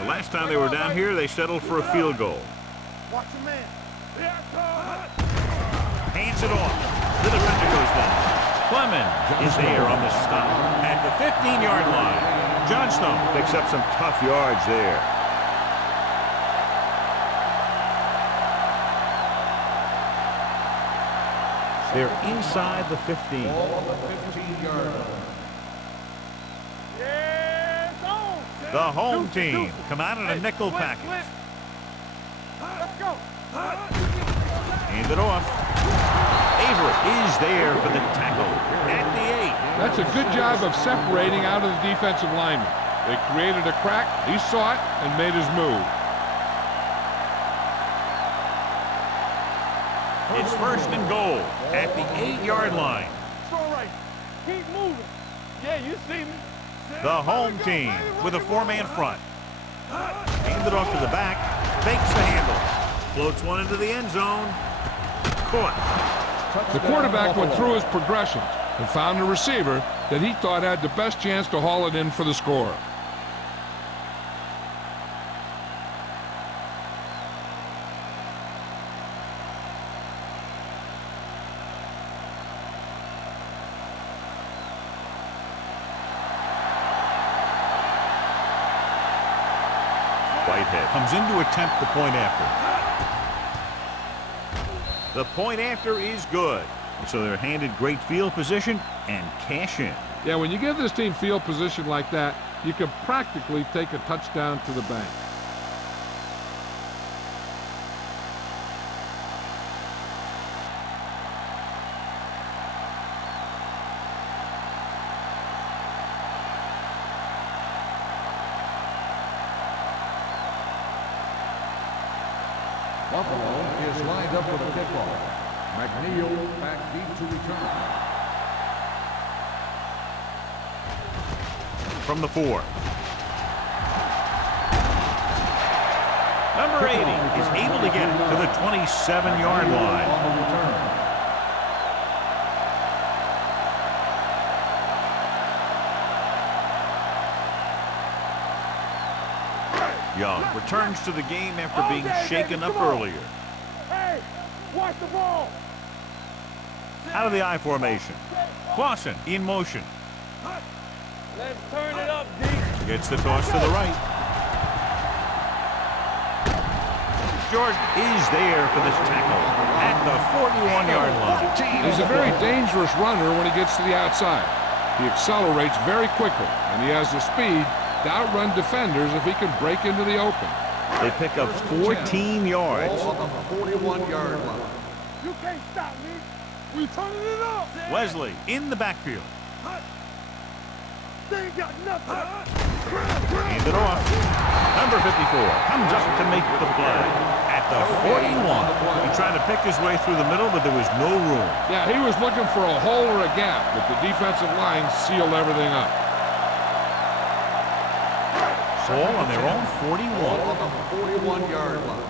The last time they were down here, they settled for a field goal. Watch your man. Hands it off. The defender goes down. Clemens is there on the stop at the 15-yard line. Johnstone picks up some tough yards there. They're inside the 15. Ball on the 15-yard line. The home team come out in a nickel package. Let's go. Hand it off. Avery is there for the tackle at the 8. That's a good job of separating out of the defensive lineman. They created a crack, he saw it, and made his move. It's first and goal at the 8-yard line. It's all right. Keep moving. Yeah, you see me. The home team with a 4-man front. Hand it off to the back. Fakes the handle. Floats one into the end zone. Caught. The quarterback went through his progressions and found a receiver that he thought had the best chance to haul it in for the score. Whitehead comes in to attempt the point after. The point after is good. So they're handed great field position and cash in. Yeah, when you give this team field position like that, you can practically take a touchdown to the bank. Buffalo is lined up for the kickoff. McNeil back deep to return. From the 4. Number 80 is able to get it to the 27-yard line. On the return. Young returns to the game after being shaken up earlier. Hey, watch the ball. Out of the I formation. Clausen in motion. Let's turn it up, D. Gets the toss to the right. Jordan is there for this tackle at the 41-yard line. He's a very dangerous runner when he gets to the outside. He accelerates very quickly, and he has the speed to outrun defenders if he can break into the open. They pick up 14 yards. Ball on the 41-yard line. You can't stop me. We turning it up. Wesley in the backfield. They ain't got nothing. Hand it off. Number 54 comes up to make the play at the 41. He tried to pick his way through the middle, but there was no room. Yeah, he was looking for a hole or a gap, but the defensive line sealed everything up. Ball on their own 41. On the 41-yard line. All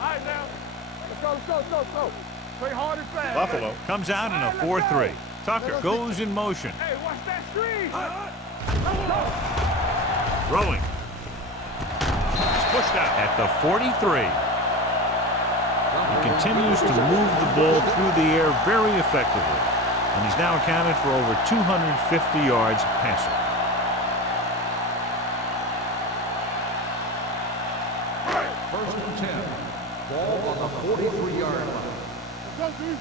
right, now. Let's go. Play hard and fast. Buffalo comes out in a 4-3. Tucker goes in motion. Hey, watch that screen. Throwing. He's pushed out at the 43. He continues to move the ball through the air very effectively. And he's now accounted for over 250 yards passing. First and 10. Ball on the 43-yard line. Go, dude.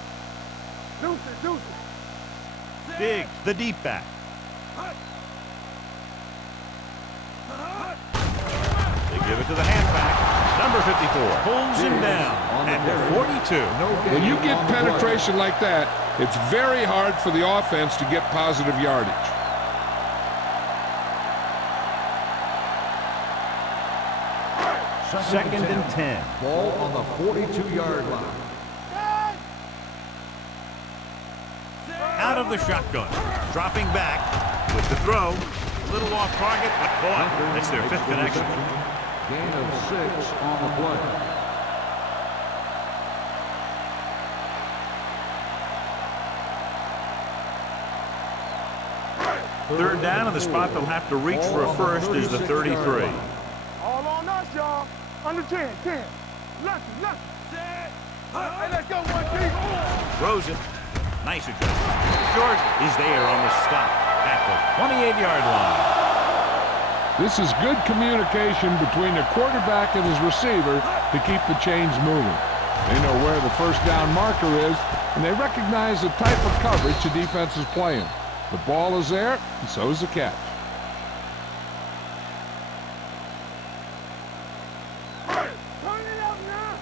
Deuce it. Diggs, the deep back. They give it to the halfback. Number 54 pulls him down at the 42. When you get penetration like that, it's very hard for the offense to get positive yardage. Second and 10. Ball on the 42-yard line. Out of the shotgun. Dropping back with the throw. A little off target, but caught. That's their fifth connection. Gain of 6 on the play. Third down, and the spot they'll have to reach for a first is the 33. All on us, y'all. Under 10. Nothing. Hey, let's go, 1-2. Throws it. Nice adjustment. George is there on the stop at the 28-yard line. This is good communication between the quarterback and his receiver to keep the chains moving. They know where the first down marker is, and they recognize the type of coverage the defense is playing. The ball is there, and so is the catch. Turn it up now.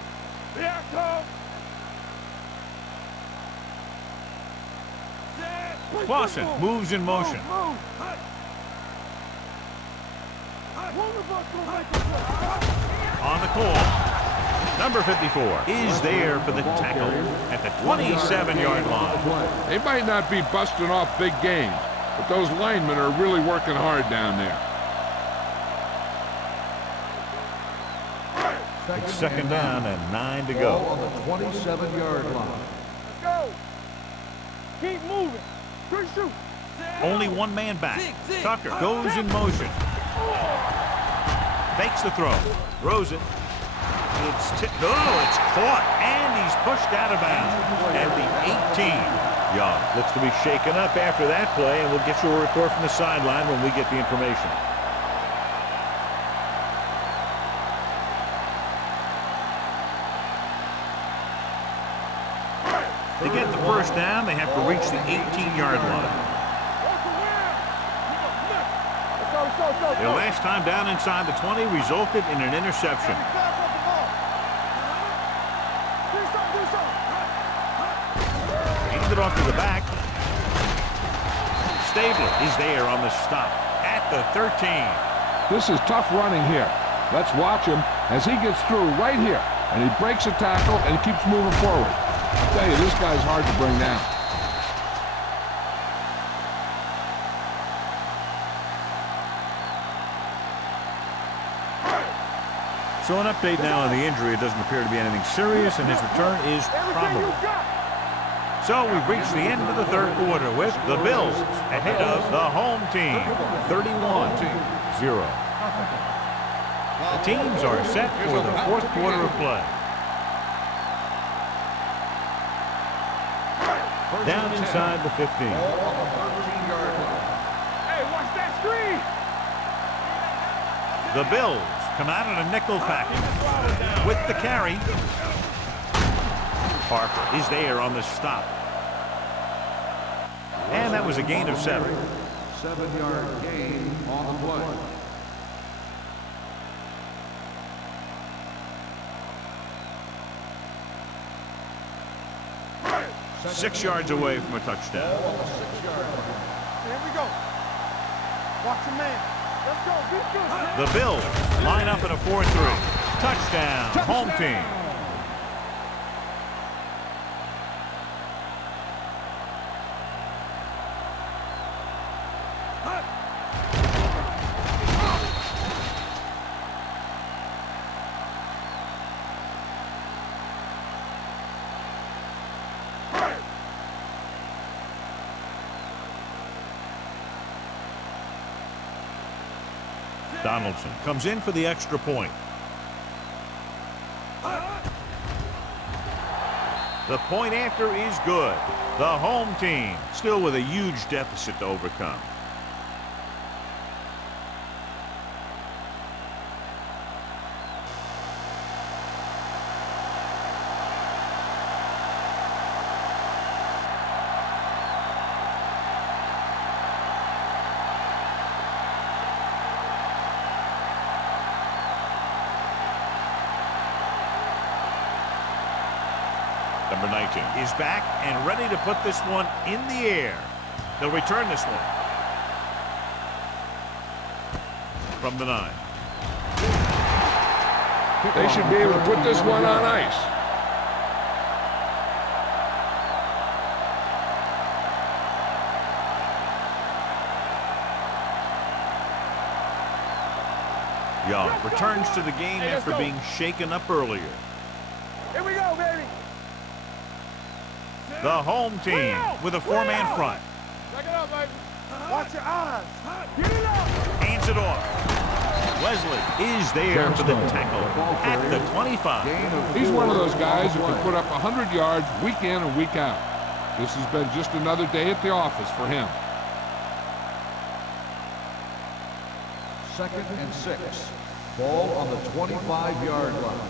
Here I come. Clausen moves in motion. Move. One of us gonna make a play. On the call. Number 54 is there for the tackle at the 27-yard line. They might not be busting off big games, but those linemen are really working hard down there. It's second down and 9 to Ball go. on the 27-yard line. Let's go. Keep moving. Good shoot. Only one man back. Tucker goes in motion. Fakes the throw. Throws it. It's caught, and he's pushed out of bounds at the 18. Young looks to be shaken up after that play, and we'll get you a report from the sideline when we get the information. To get the first down, they have to reach the 18-yard line. Their last time down inside the 20 resulted in an interception. Handed off to the back. Stabler is there on the stop at the 13. This is tough running here. Let's watch him as he gets through right here, and he breaks a tackle and keeps moving forward. I tell you, this guy's hard to bring down. So an update now on the injury. It doesn't appear to be anything serious, and his return is probable. So we've reached the end of the third quarter with the Bills ahead of the home team, 31-0. The teams are set for the fourth quarter of play. Down inside the 15. Ball on the 13-yard line. Hey, watch that screen. The Bills come out in a nickel package with the carry. Harper is there on the stop. And that was a gain of 7. 7-yard gain on the play. 6 yards away from a touchdown. Here we go. Watch your man. Let's go. Be good. The Bills line up in a 4-3. Touchdown, home team. Donaldson comes in for the extra point. The point after is good. The home team still with a huge deficit to overcome. Number 19 is back and ready to put this one in the air. They'll return this one. From the 9. They should be able to put this one on ice. Young returns to the game after being shaken up earlier. Here we go, baby. The home team with a 4-man front. Check it out, baby. Watch your eyes. Get it up. Hands it off. Wesley is there for the tackle at the 25. He's one of those guys who can put up 100 yards week in and week out. This has been just another day at the office for him. 2nd and 6. Ball on the 25-yard line.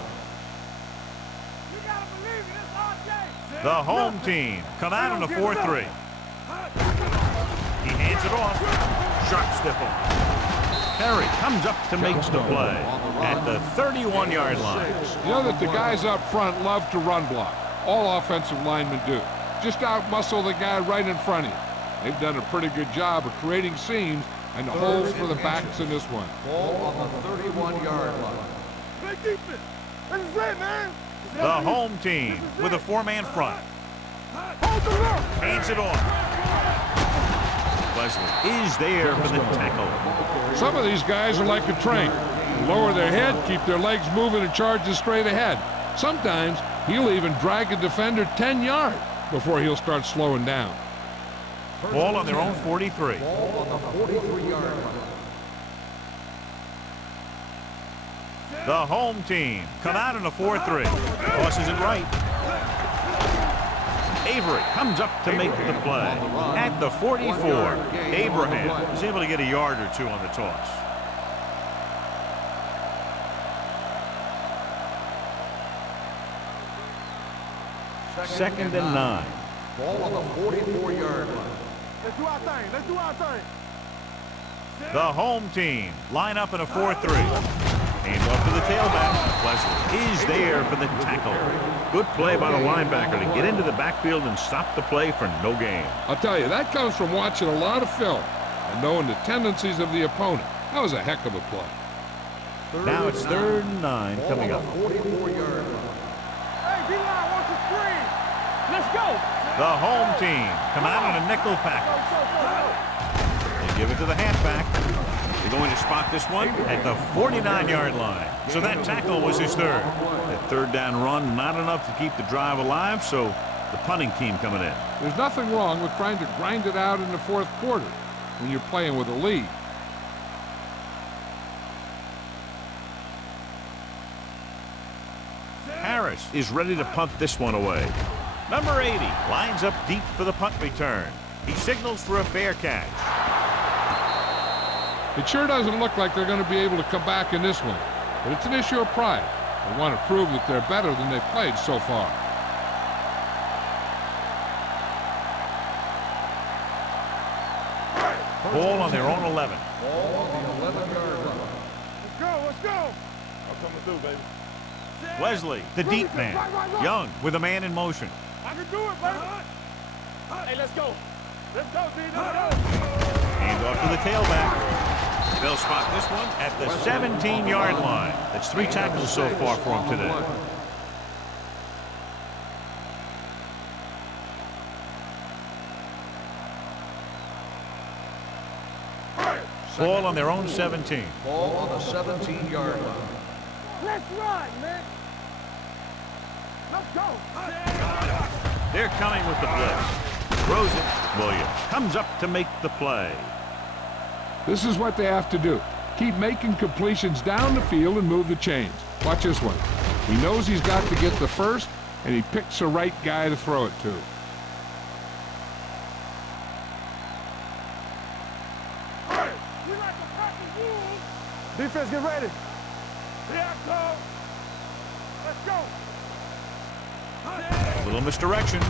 You gotta believe it. It's RJ. The home team come out in a 4-3. He hands it off. Sharp stiff on. Perry comes up to make the play at the 31-yard line. You know that the guys up front love to run block. All offensive linemen do. Just outmuscle the guy right in front of you. They've done a pretty good job of creating seams and the holes for the backs in this one. Ball on the 31-yard line. Play defense. This is it, man. The home team with a 4-man front. Hold the look. Hands it off. Wesley is there for the tackle. Some of these guys are like a train. They lower their head, keep their legs moving, and charges straight ahead. Sometimes he'll even drag a defender 10 yards before he'll start slowing down. Ball on their own 43. Ball on the 43-yard line. The home team come out in a 4-3. Tosses it right. Avery comes up to make the play at the 44. Abraham is able to get a yard or two on the toss. Second and 9. Ball on the 44-yard line. Let's do our thing. Let's do our thing. The home team line up in a 4-3. Hand off to the tailback. Wesley is there for the tackle. Good play by the linebacker to get into the backfield and stop the play for no gain. I'll tell you, that comes from watching a lot of film and knowing the tendencies of the opponent. That was a heck of a play. Now it's 3rd and 9 coming up. 44-yard line. Hey, D-line wants to screen. Let's go. The home team come out in a nickel package. They give it to the halfback. They're going to spot this one at the 49-yard line. So that tackle was his 3rd. That 3rd down run, not enough to keep the drive alive, so the punting team coming in. There's nothing wrong with trying to grind it out in the 4th quarter when you're playing with a lead. Harris is ready to punt this one away. Number 80 lines up deep for the punt return. He signals for a fair catch. It sure doesn't look like they're going to be able to come back in this one, but it's an issue of pride. They want to prove that they're better than they've played so far. Ball on their own 11. Ball on the 11-yard line. Let's go. Let's go. I'm coming through, baby. Wesley, the deep man. Young with a man in motion. I can do it, baby. let's go. Let's go, D. Let's go. Hand off to the tailback. They'll spot this one at the 17-yard line. That's 3 tackles so far for him today. Ball on their own 17. Ball on the 17-yard line. Let's run, man. Let's go. They're coming with the blitz. Throws it. Williams comes up to make the play. This is what they have to do. Keep making completions down the field and move the chains. Watch this one. He knows he's got to get the first, and he picks the right guy to throw it to. Defense, get ready. Yeah, go. Let's go. A little misdirection.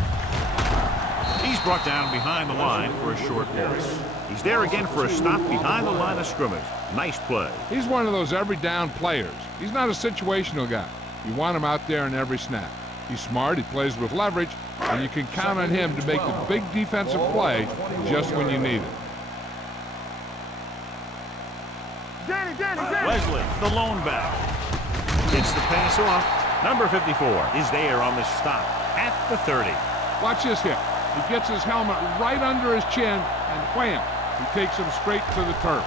He's brought down behind the line for a short loss. He's there again for a stop behind the line of scrimmage. Nice play. He's one of those every down players. He's not a situational guy. You want him out there in every snap. He's smart, he plays with leverage, and you can count on him to make the big defensive play just when you need it. Danny. Wesley, the lone back. Gets the pass off. Number 54 is there on the stop at the 30. Watch this hit. He gets his helmet right under his chin, and wham, he takes him straight to the turf.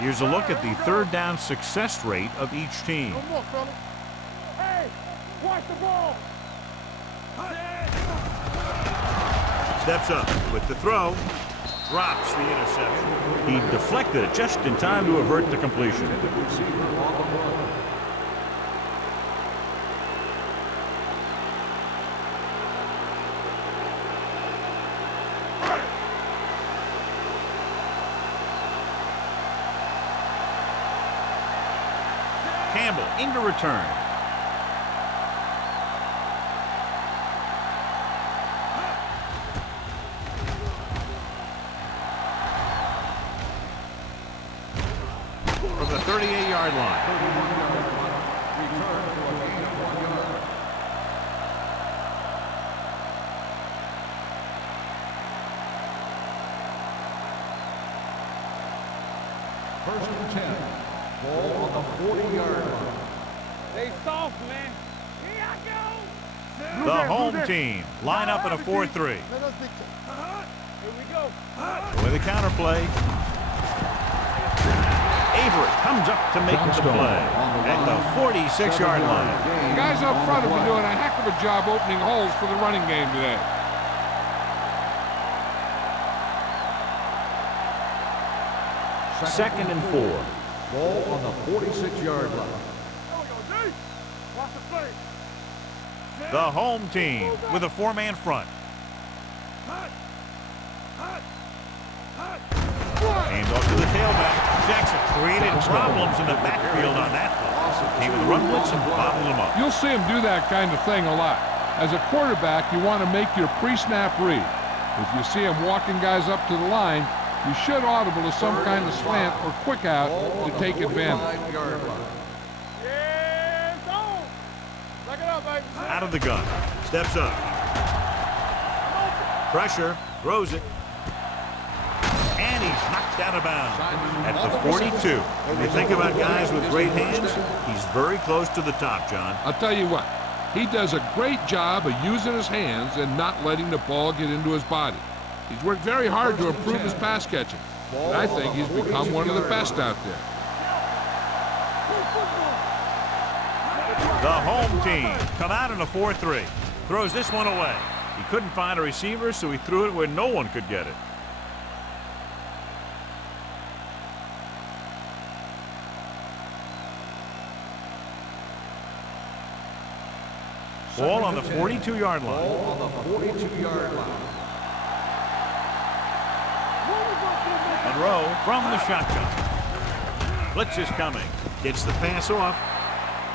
Here's a look at the third down success rate of each team. No more, fella. Hey, watch the ball. Steps up with the throw. Drops the interception. He deflected it just in time to avert the completion. Campbell into return. From the 38-yard line. Return for a gain of 1 yard. First and 10. Ball on the 40-yard line. Stay soft, man. Here I go. The home team line up in a 4-3. Let us dictate. Here we go. With a counter play. Avery comes up to make the play at the 46-yard line. The guys up front have been doing a heck of a job opening holes for the running game today. Second and 4. Ball on the 46-yard line. There we go, D. Watch the play. The home team with a 4-man front. Hand off to the tailback. Jackson created problems in the backfield on that play. Came with a run blitz and bottled him up. You'll see him do that kind of thing a lot. As a quarterback, you want to make your pre-snap read. If you see him walking guys up to the line, you should audible to some kind of slant or quick out to take advantage. Yeah, it's on. Look it up, baby. Out of the gun. Steps up. Pressure. Throws it. And he's knocked out of bounds at the 42. When you think about guys with great hands, he's very close to the top, John. I'll tell you what, he does a great job of using his hands and not letting the ball get into his body. He's worked very hard to improve his pass catching, and I think he's become one of the best out there. The home team come out in a 4-3. Throws this one away. He couldn't find a receiver, so he threw it where no one could get it. Ball on the 42-yard line. Ball on the 42-yard line. Monroe from the shotgun. Blitz is coming. Gets the pass off.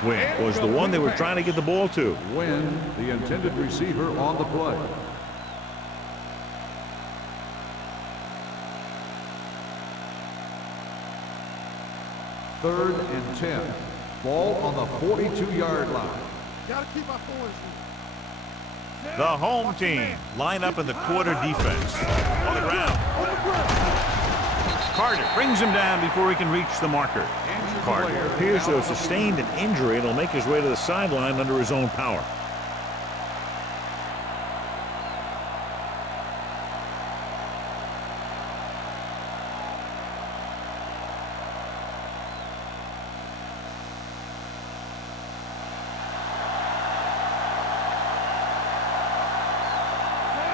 Wynn was the one they were trying to get the ball to. Wynn, the intended receiver on the play. 3rd and 10. Ball on the 42-yard line. Gotta keep our forwards in. The home team line up in the quarter defense. On the ground. Carter brings him down before he can reach the marker. Carter appears to have sustained an injury and will make his way to the sideline under his own power.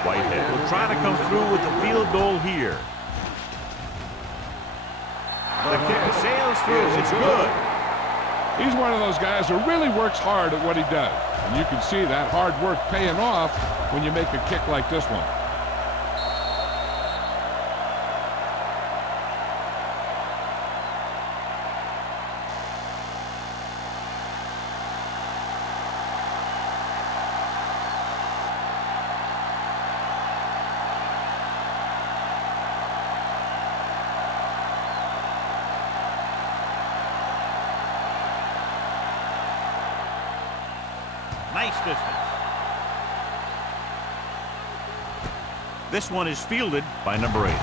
Whitehead will try to come through with the field goal here. The kick sails through. It's good. He's one of those guys who really works hard at what he does. And you can see that hard work paying off when you make a kick like this one. Nice distance. This one is fielded by number 8.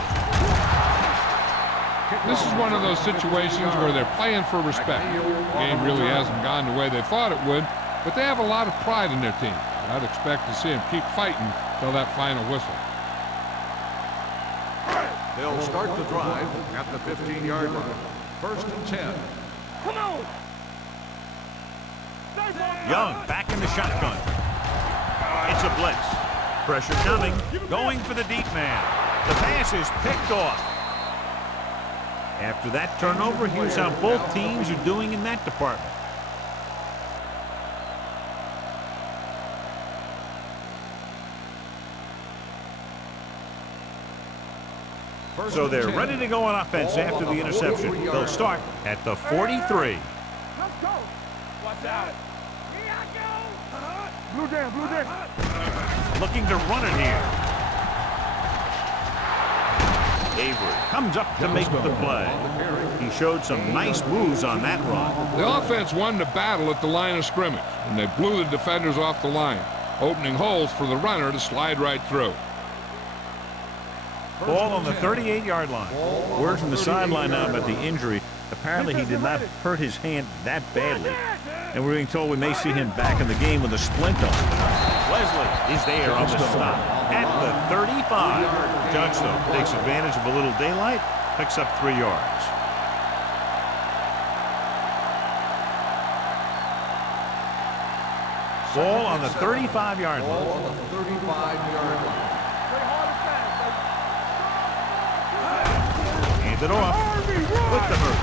This is one of those situations where they're playing for respect. The game really hasn't gone the way they thought it would, but they have a lot of pride in their team. I'd expect to see them keep fighting till that final whistle. They'll start the drive at the 15-yard line. 1st and 10. Come on! Young back in the shotgun. It's a blitz. Pressure coming. Going for the deep man. The pass is picked off. After that turnover, here's how both teams are doing in that department. So they're ready to go on offense after the interception. They'll start at the 43. Let's go! Watch out! Blue down. Looking to run it here. Avery comes up to make the play. He showed some nice moves on that run. The offense won the battle at the line of scrimmage, and they blew the defenders off the line, opening holes for the runner to slide right through. Ball on the 38-yard line. Word from the sideline now about the injury. Apparently he did not hurt his hand that badly. And we're being told we may see him back in the game with a splint on. Leslie is there on the stop at the 35. Johnstone takes advantage of a little daylight, picks up 3 yards. Ball on the 35-yard line. Ball on the 35-yard line. Hand it off with the hurt.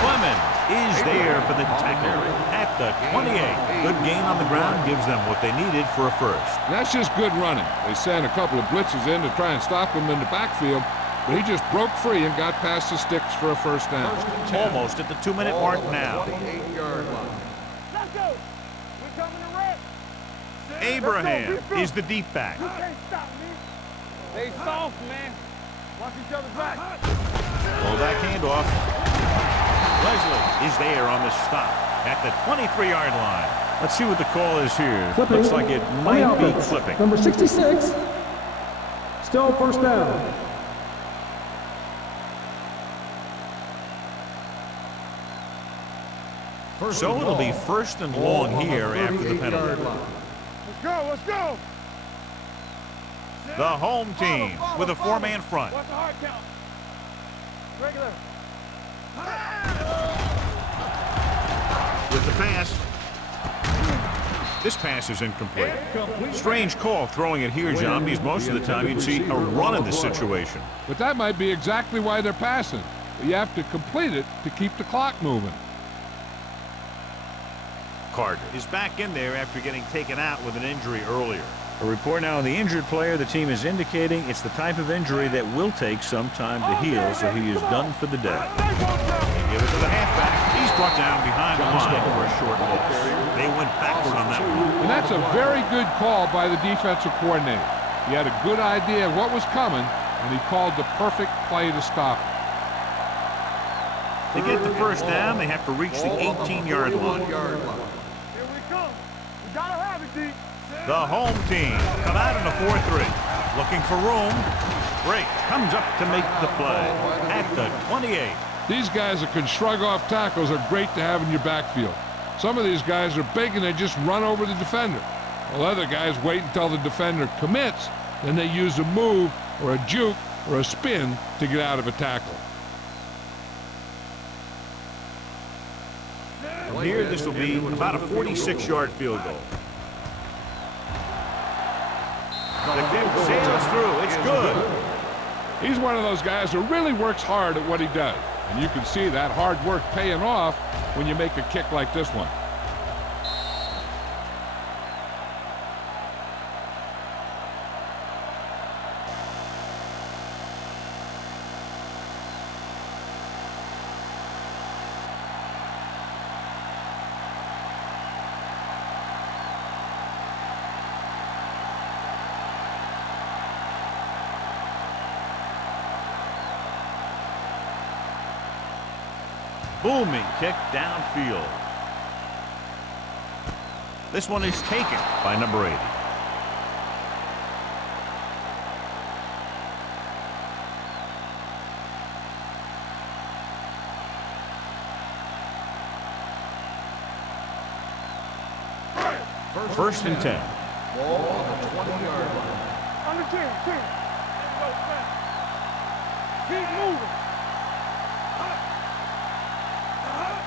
Clemens is there for the tackle at the 28. Good gain on the ground gives them what they needed for a first. That's just good running. They sent a couple of blitzes in to try and stop him in the backfield, but he just broke free and got past the sticks for a first down. Almost at the 2-minute mark now. 28-yard line. Let's go! We're coming to rest. Abraham is the deep back. You can't stop me. Stay soft, man. Watch each other's back. Pull that handoff. Leslie is there on the stop at the 23-yard line. Let's see what the call is here. Clipping. Looks like it might be flipping. Number 66. Still first down. So it'll be first and long here after the penalty. Let's go, let's go. The home team with a 4-man front. Watch the hard count. Regular. With the pass. This pass is incomplete. Strange call throwing it here, John, because most of the time you'd see a run in this situation. But that might be exactly why they're passing. You have to complete it to keep the clock moving. Carter is back in there after getting taken out with an injury earlier. A report now on the injured player. The team is indicating it's the type of injury that will take some time to heal, so he is done for the day. Give it to the halfback. He's brought down behind the line for a short loss. They went backward on that one. And that's a very good call by the defensive coordinator. He had a good idea of what was coming, and he called the perfect play to stop it. To get the first down, they have to reach the 18-yard line. Here we come. We gotta have it, D. The home team come out in a 4-3. Looking for room. Drake comes up to make the play at the 28. These guys that can shrug off tackles are great to have in your backfield. Some of these guys are big and they just run over the defender. While other guys wait until the defender commits, then they use a move or a juke or a spin to get out of a tackle. From here, this will be about a 46-yard field goal. The kick sails through. It's good. He's one of those guys who really works hard at what he does. And you can see that hard work paying off when you make a kick like this one. Booming kick downfield. This one is taken by number 80. First and 10. Ball on the 20-yard line. On the 10. Keep moving.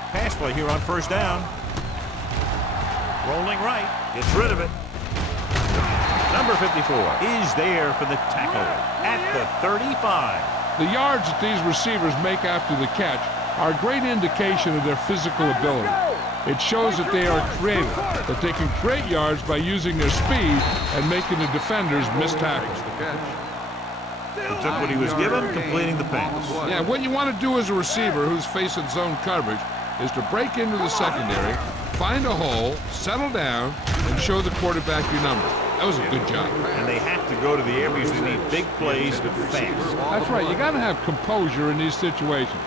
Pass play here on first down. Rolling right. Gets rid of it. Number 54 is there for the tackle at the 35. The yards that these receivers make after the catch are a great indication of their physical ability. It shows that they are creative, that they can create yards by using their speed and making the defenders miss tackles. He took what he was given, completing the pass. Yeah, what you want to do as a receiver who's facing zone coverage is to break into the secondary, find a hole, settle down, and show the quarterback your number. That was a good job. And they have to go to the areas that need big plays fast. That's right. You got to have composure in these situations.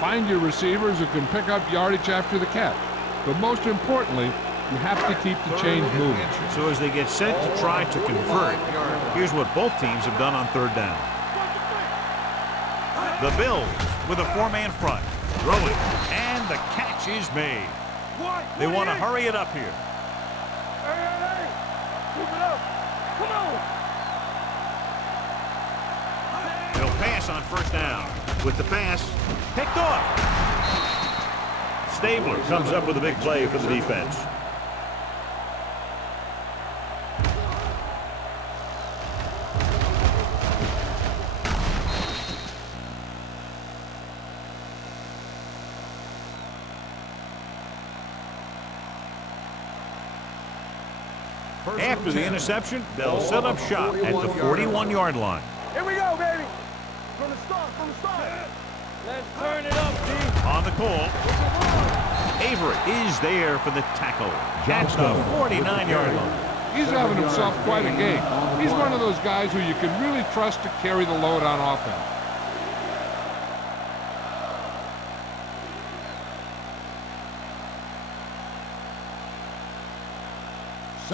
Find your receivers who can pick up yardage after the catch. But most importantly, you have to keep the chains moving. So as they get set to try to convert, here's what both teams have done on third down. The Bills with a four-man front, throwing, and the catch is made. They want to hurry it up here. Hey. Keep it up. Come on. They'll pass on first down. With the pass, picked off. Stabler comes up with a big play for the defense. After the interception, they'll set up shop at the 41-yard line. Here we go, baby. From the start. Let's turn it up, D. On the call, Avery is there for the tackle at the 49-yard line. He's having himself quite a game. He's one of those guys who you can really trust to carry the load on offense.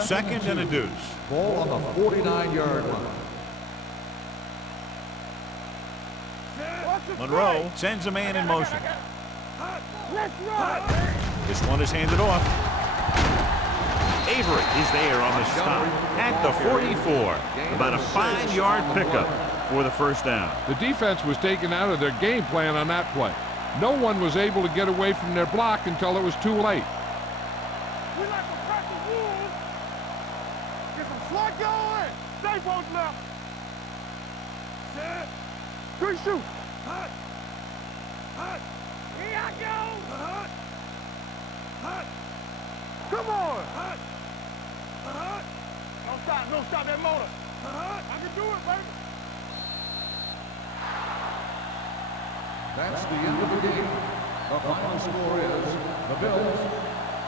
Second and a deuce. Ball on the 49-yard line. Monroe sends a man in motion. Let's run. This one is handed off. Avery is there on the stop at the 44. About a 5-yard pickup for the first down. The defense was taken out of their game plan on that play. No one was able to get away from their block until it was too late. We like to practice rules. Get some slot going. Stay post left. Set. Good shoot. Hot. Here I go. Hot. Come on. Hot. Don't stop that motor. I can do it, baby. That's the end of the game. The final score is the Bills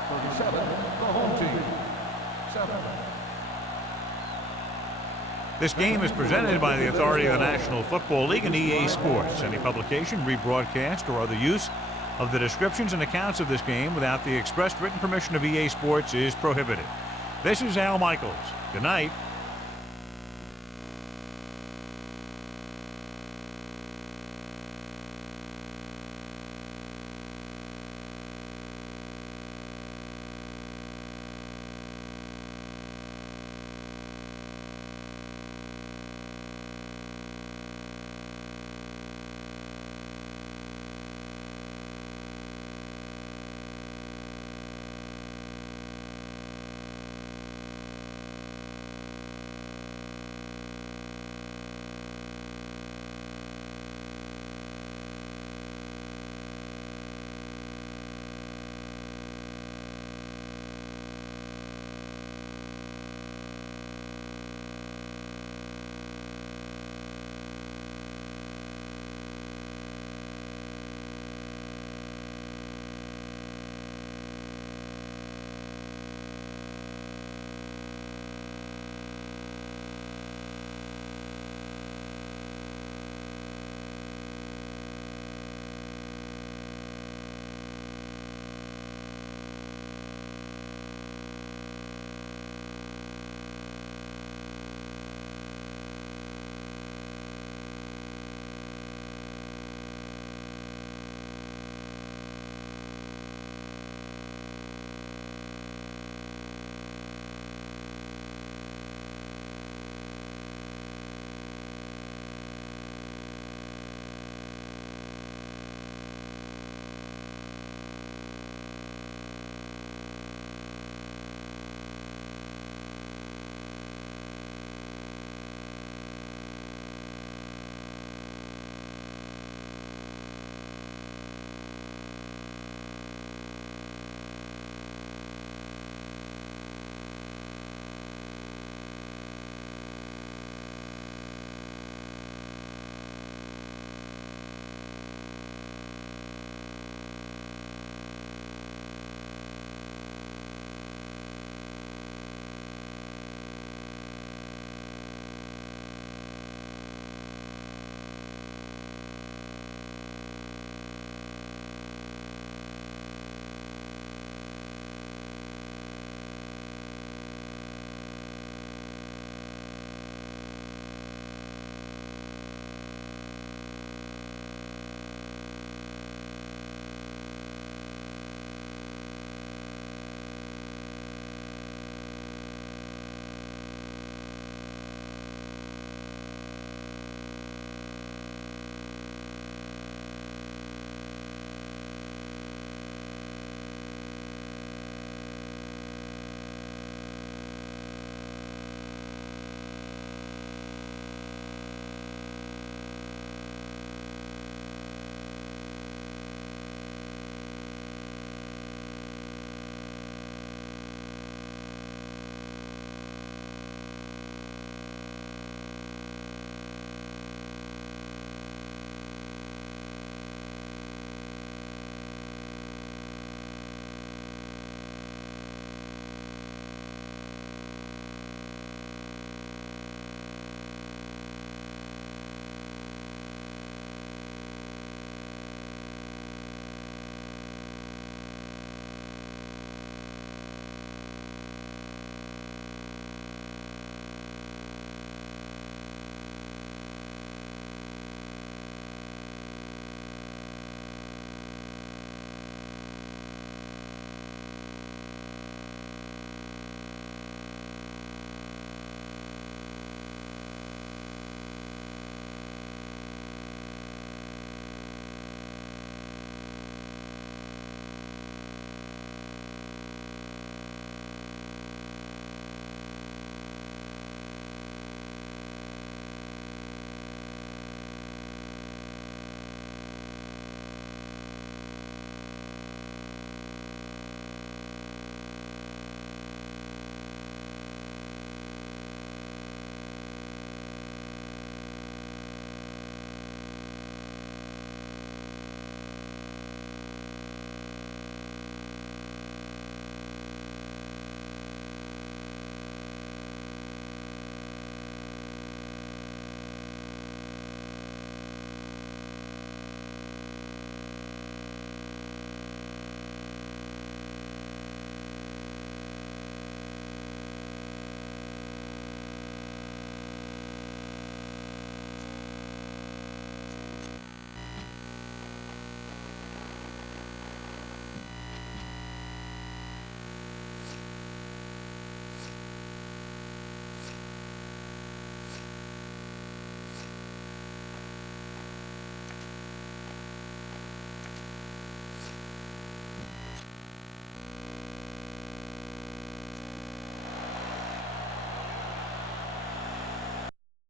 37, the home team 7. This game is presented by the authority of the National Football League and EA Sports. Any publication, rebroadcast, or other use of the descriptions and accounts of this game without the expressed written permission of EA Sports is prohibited. This is Al Michaels. Good night.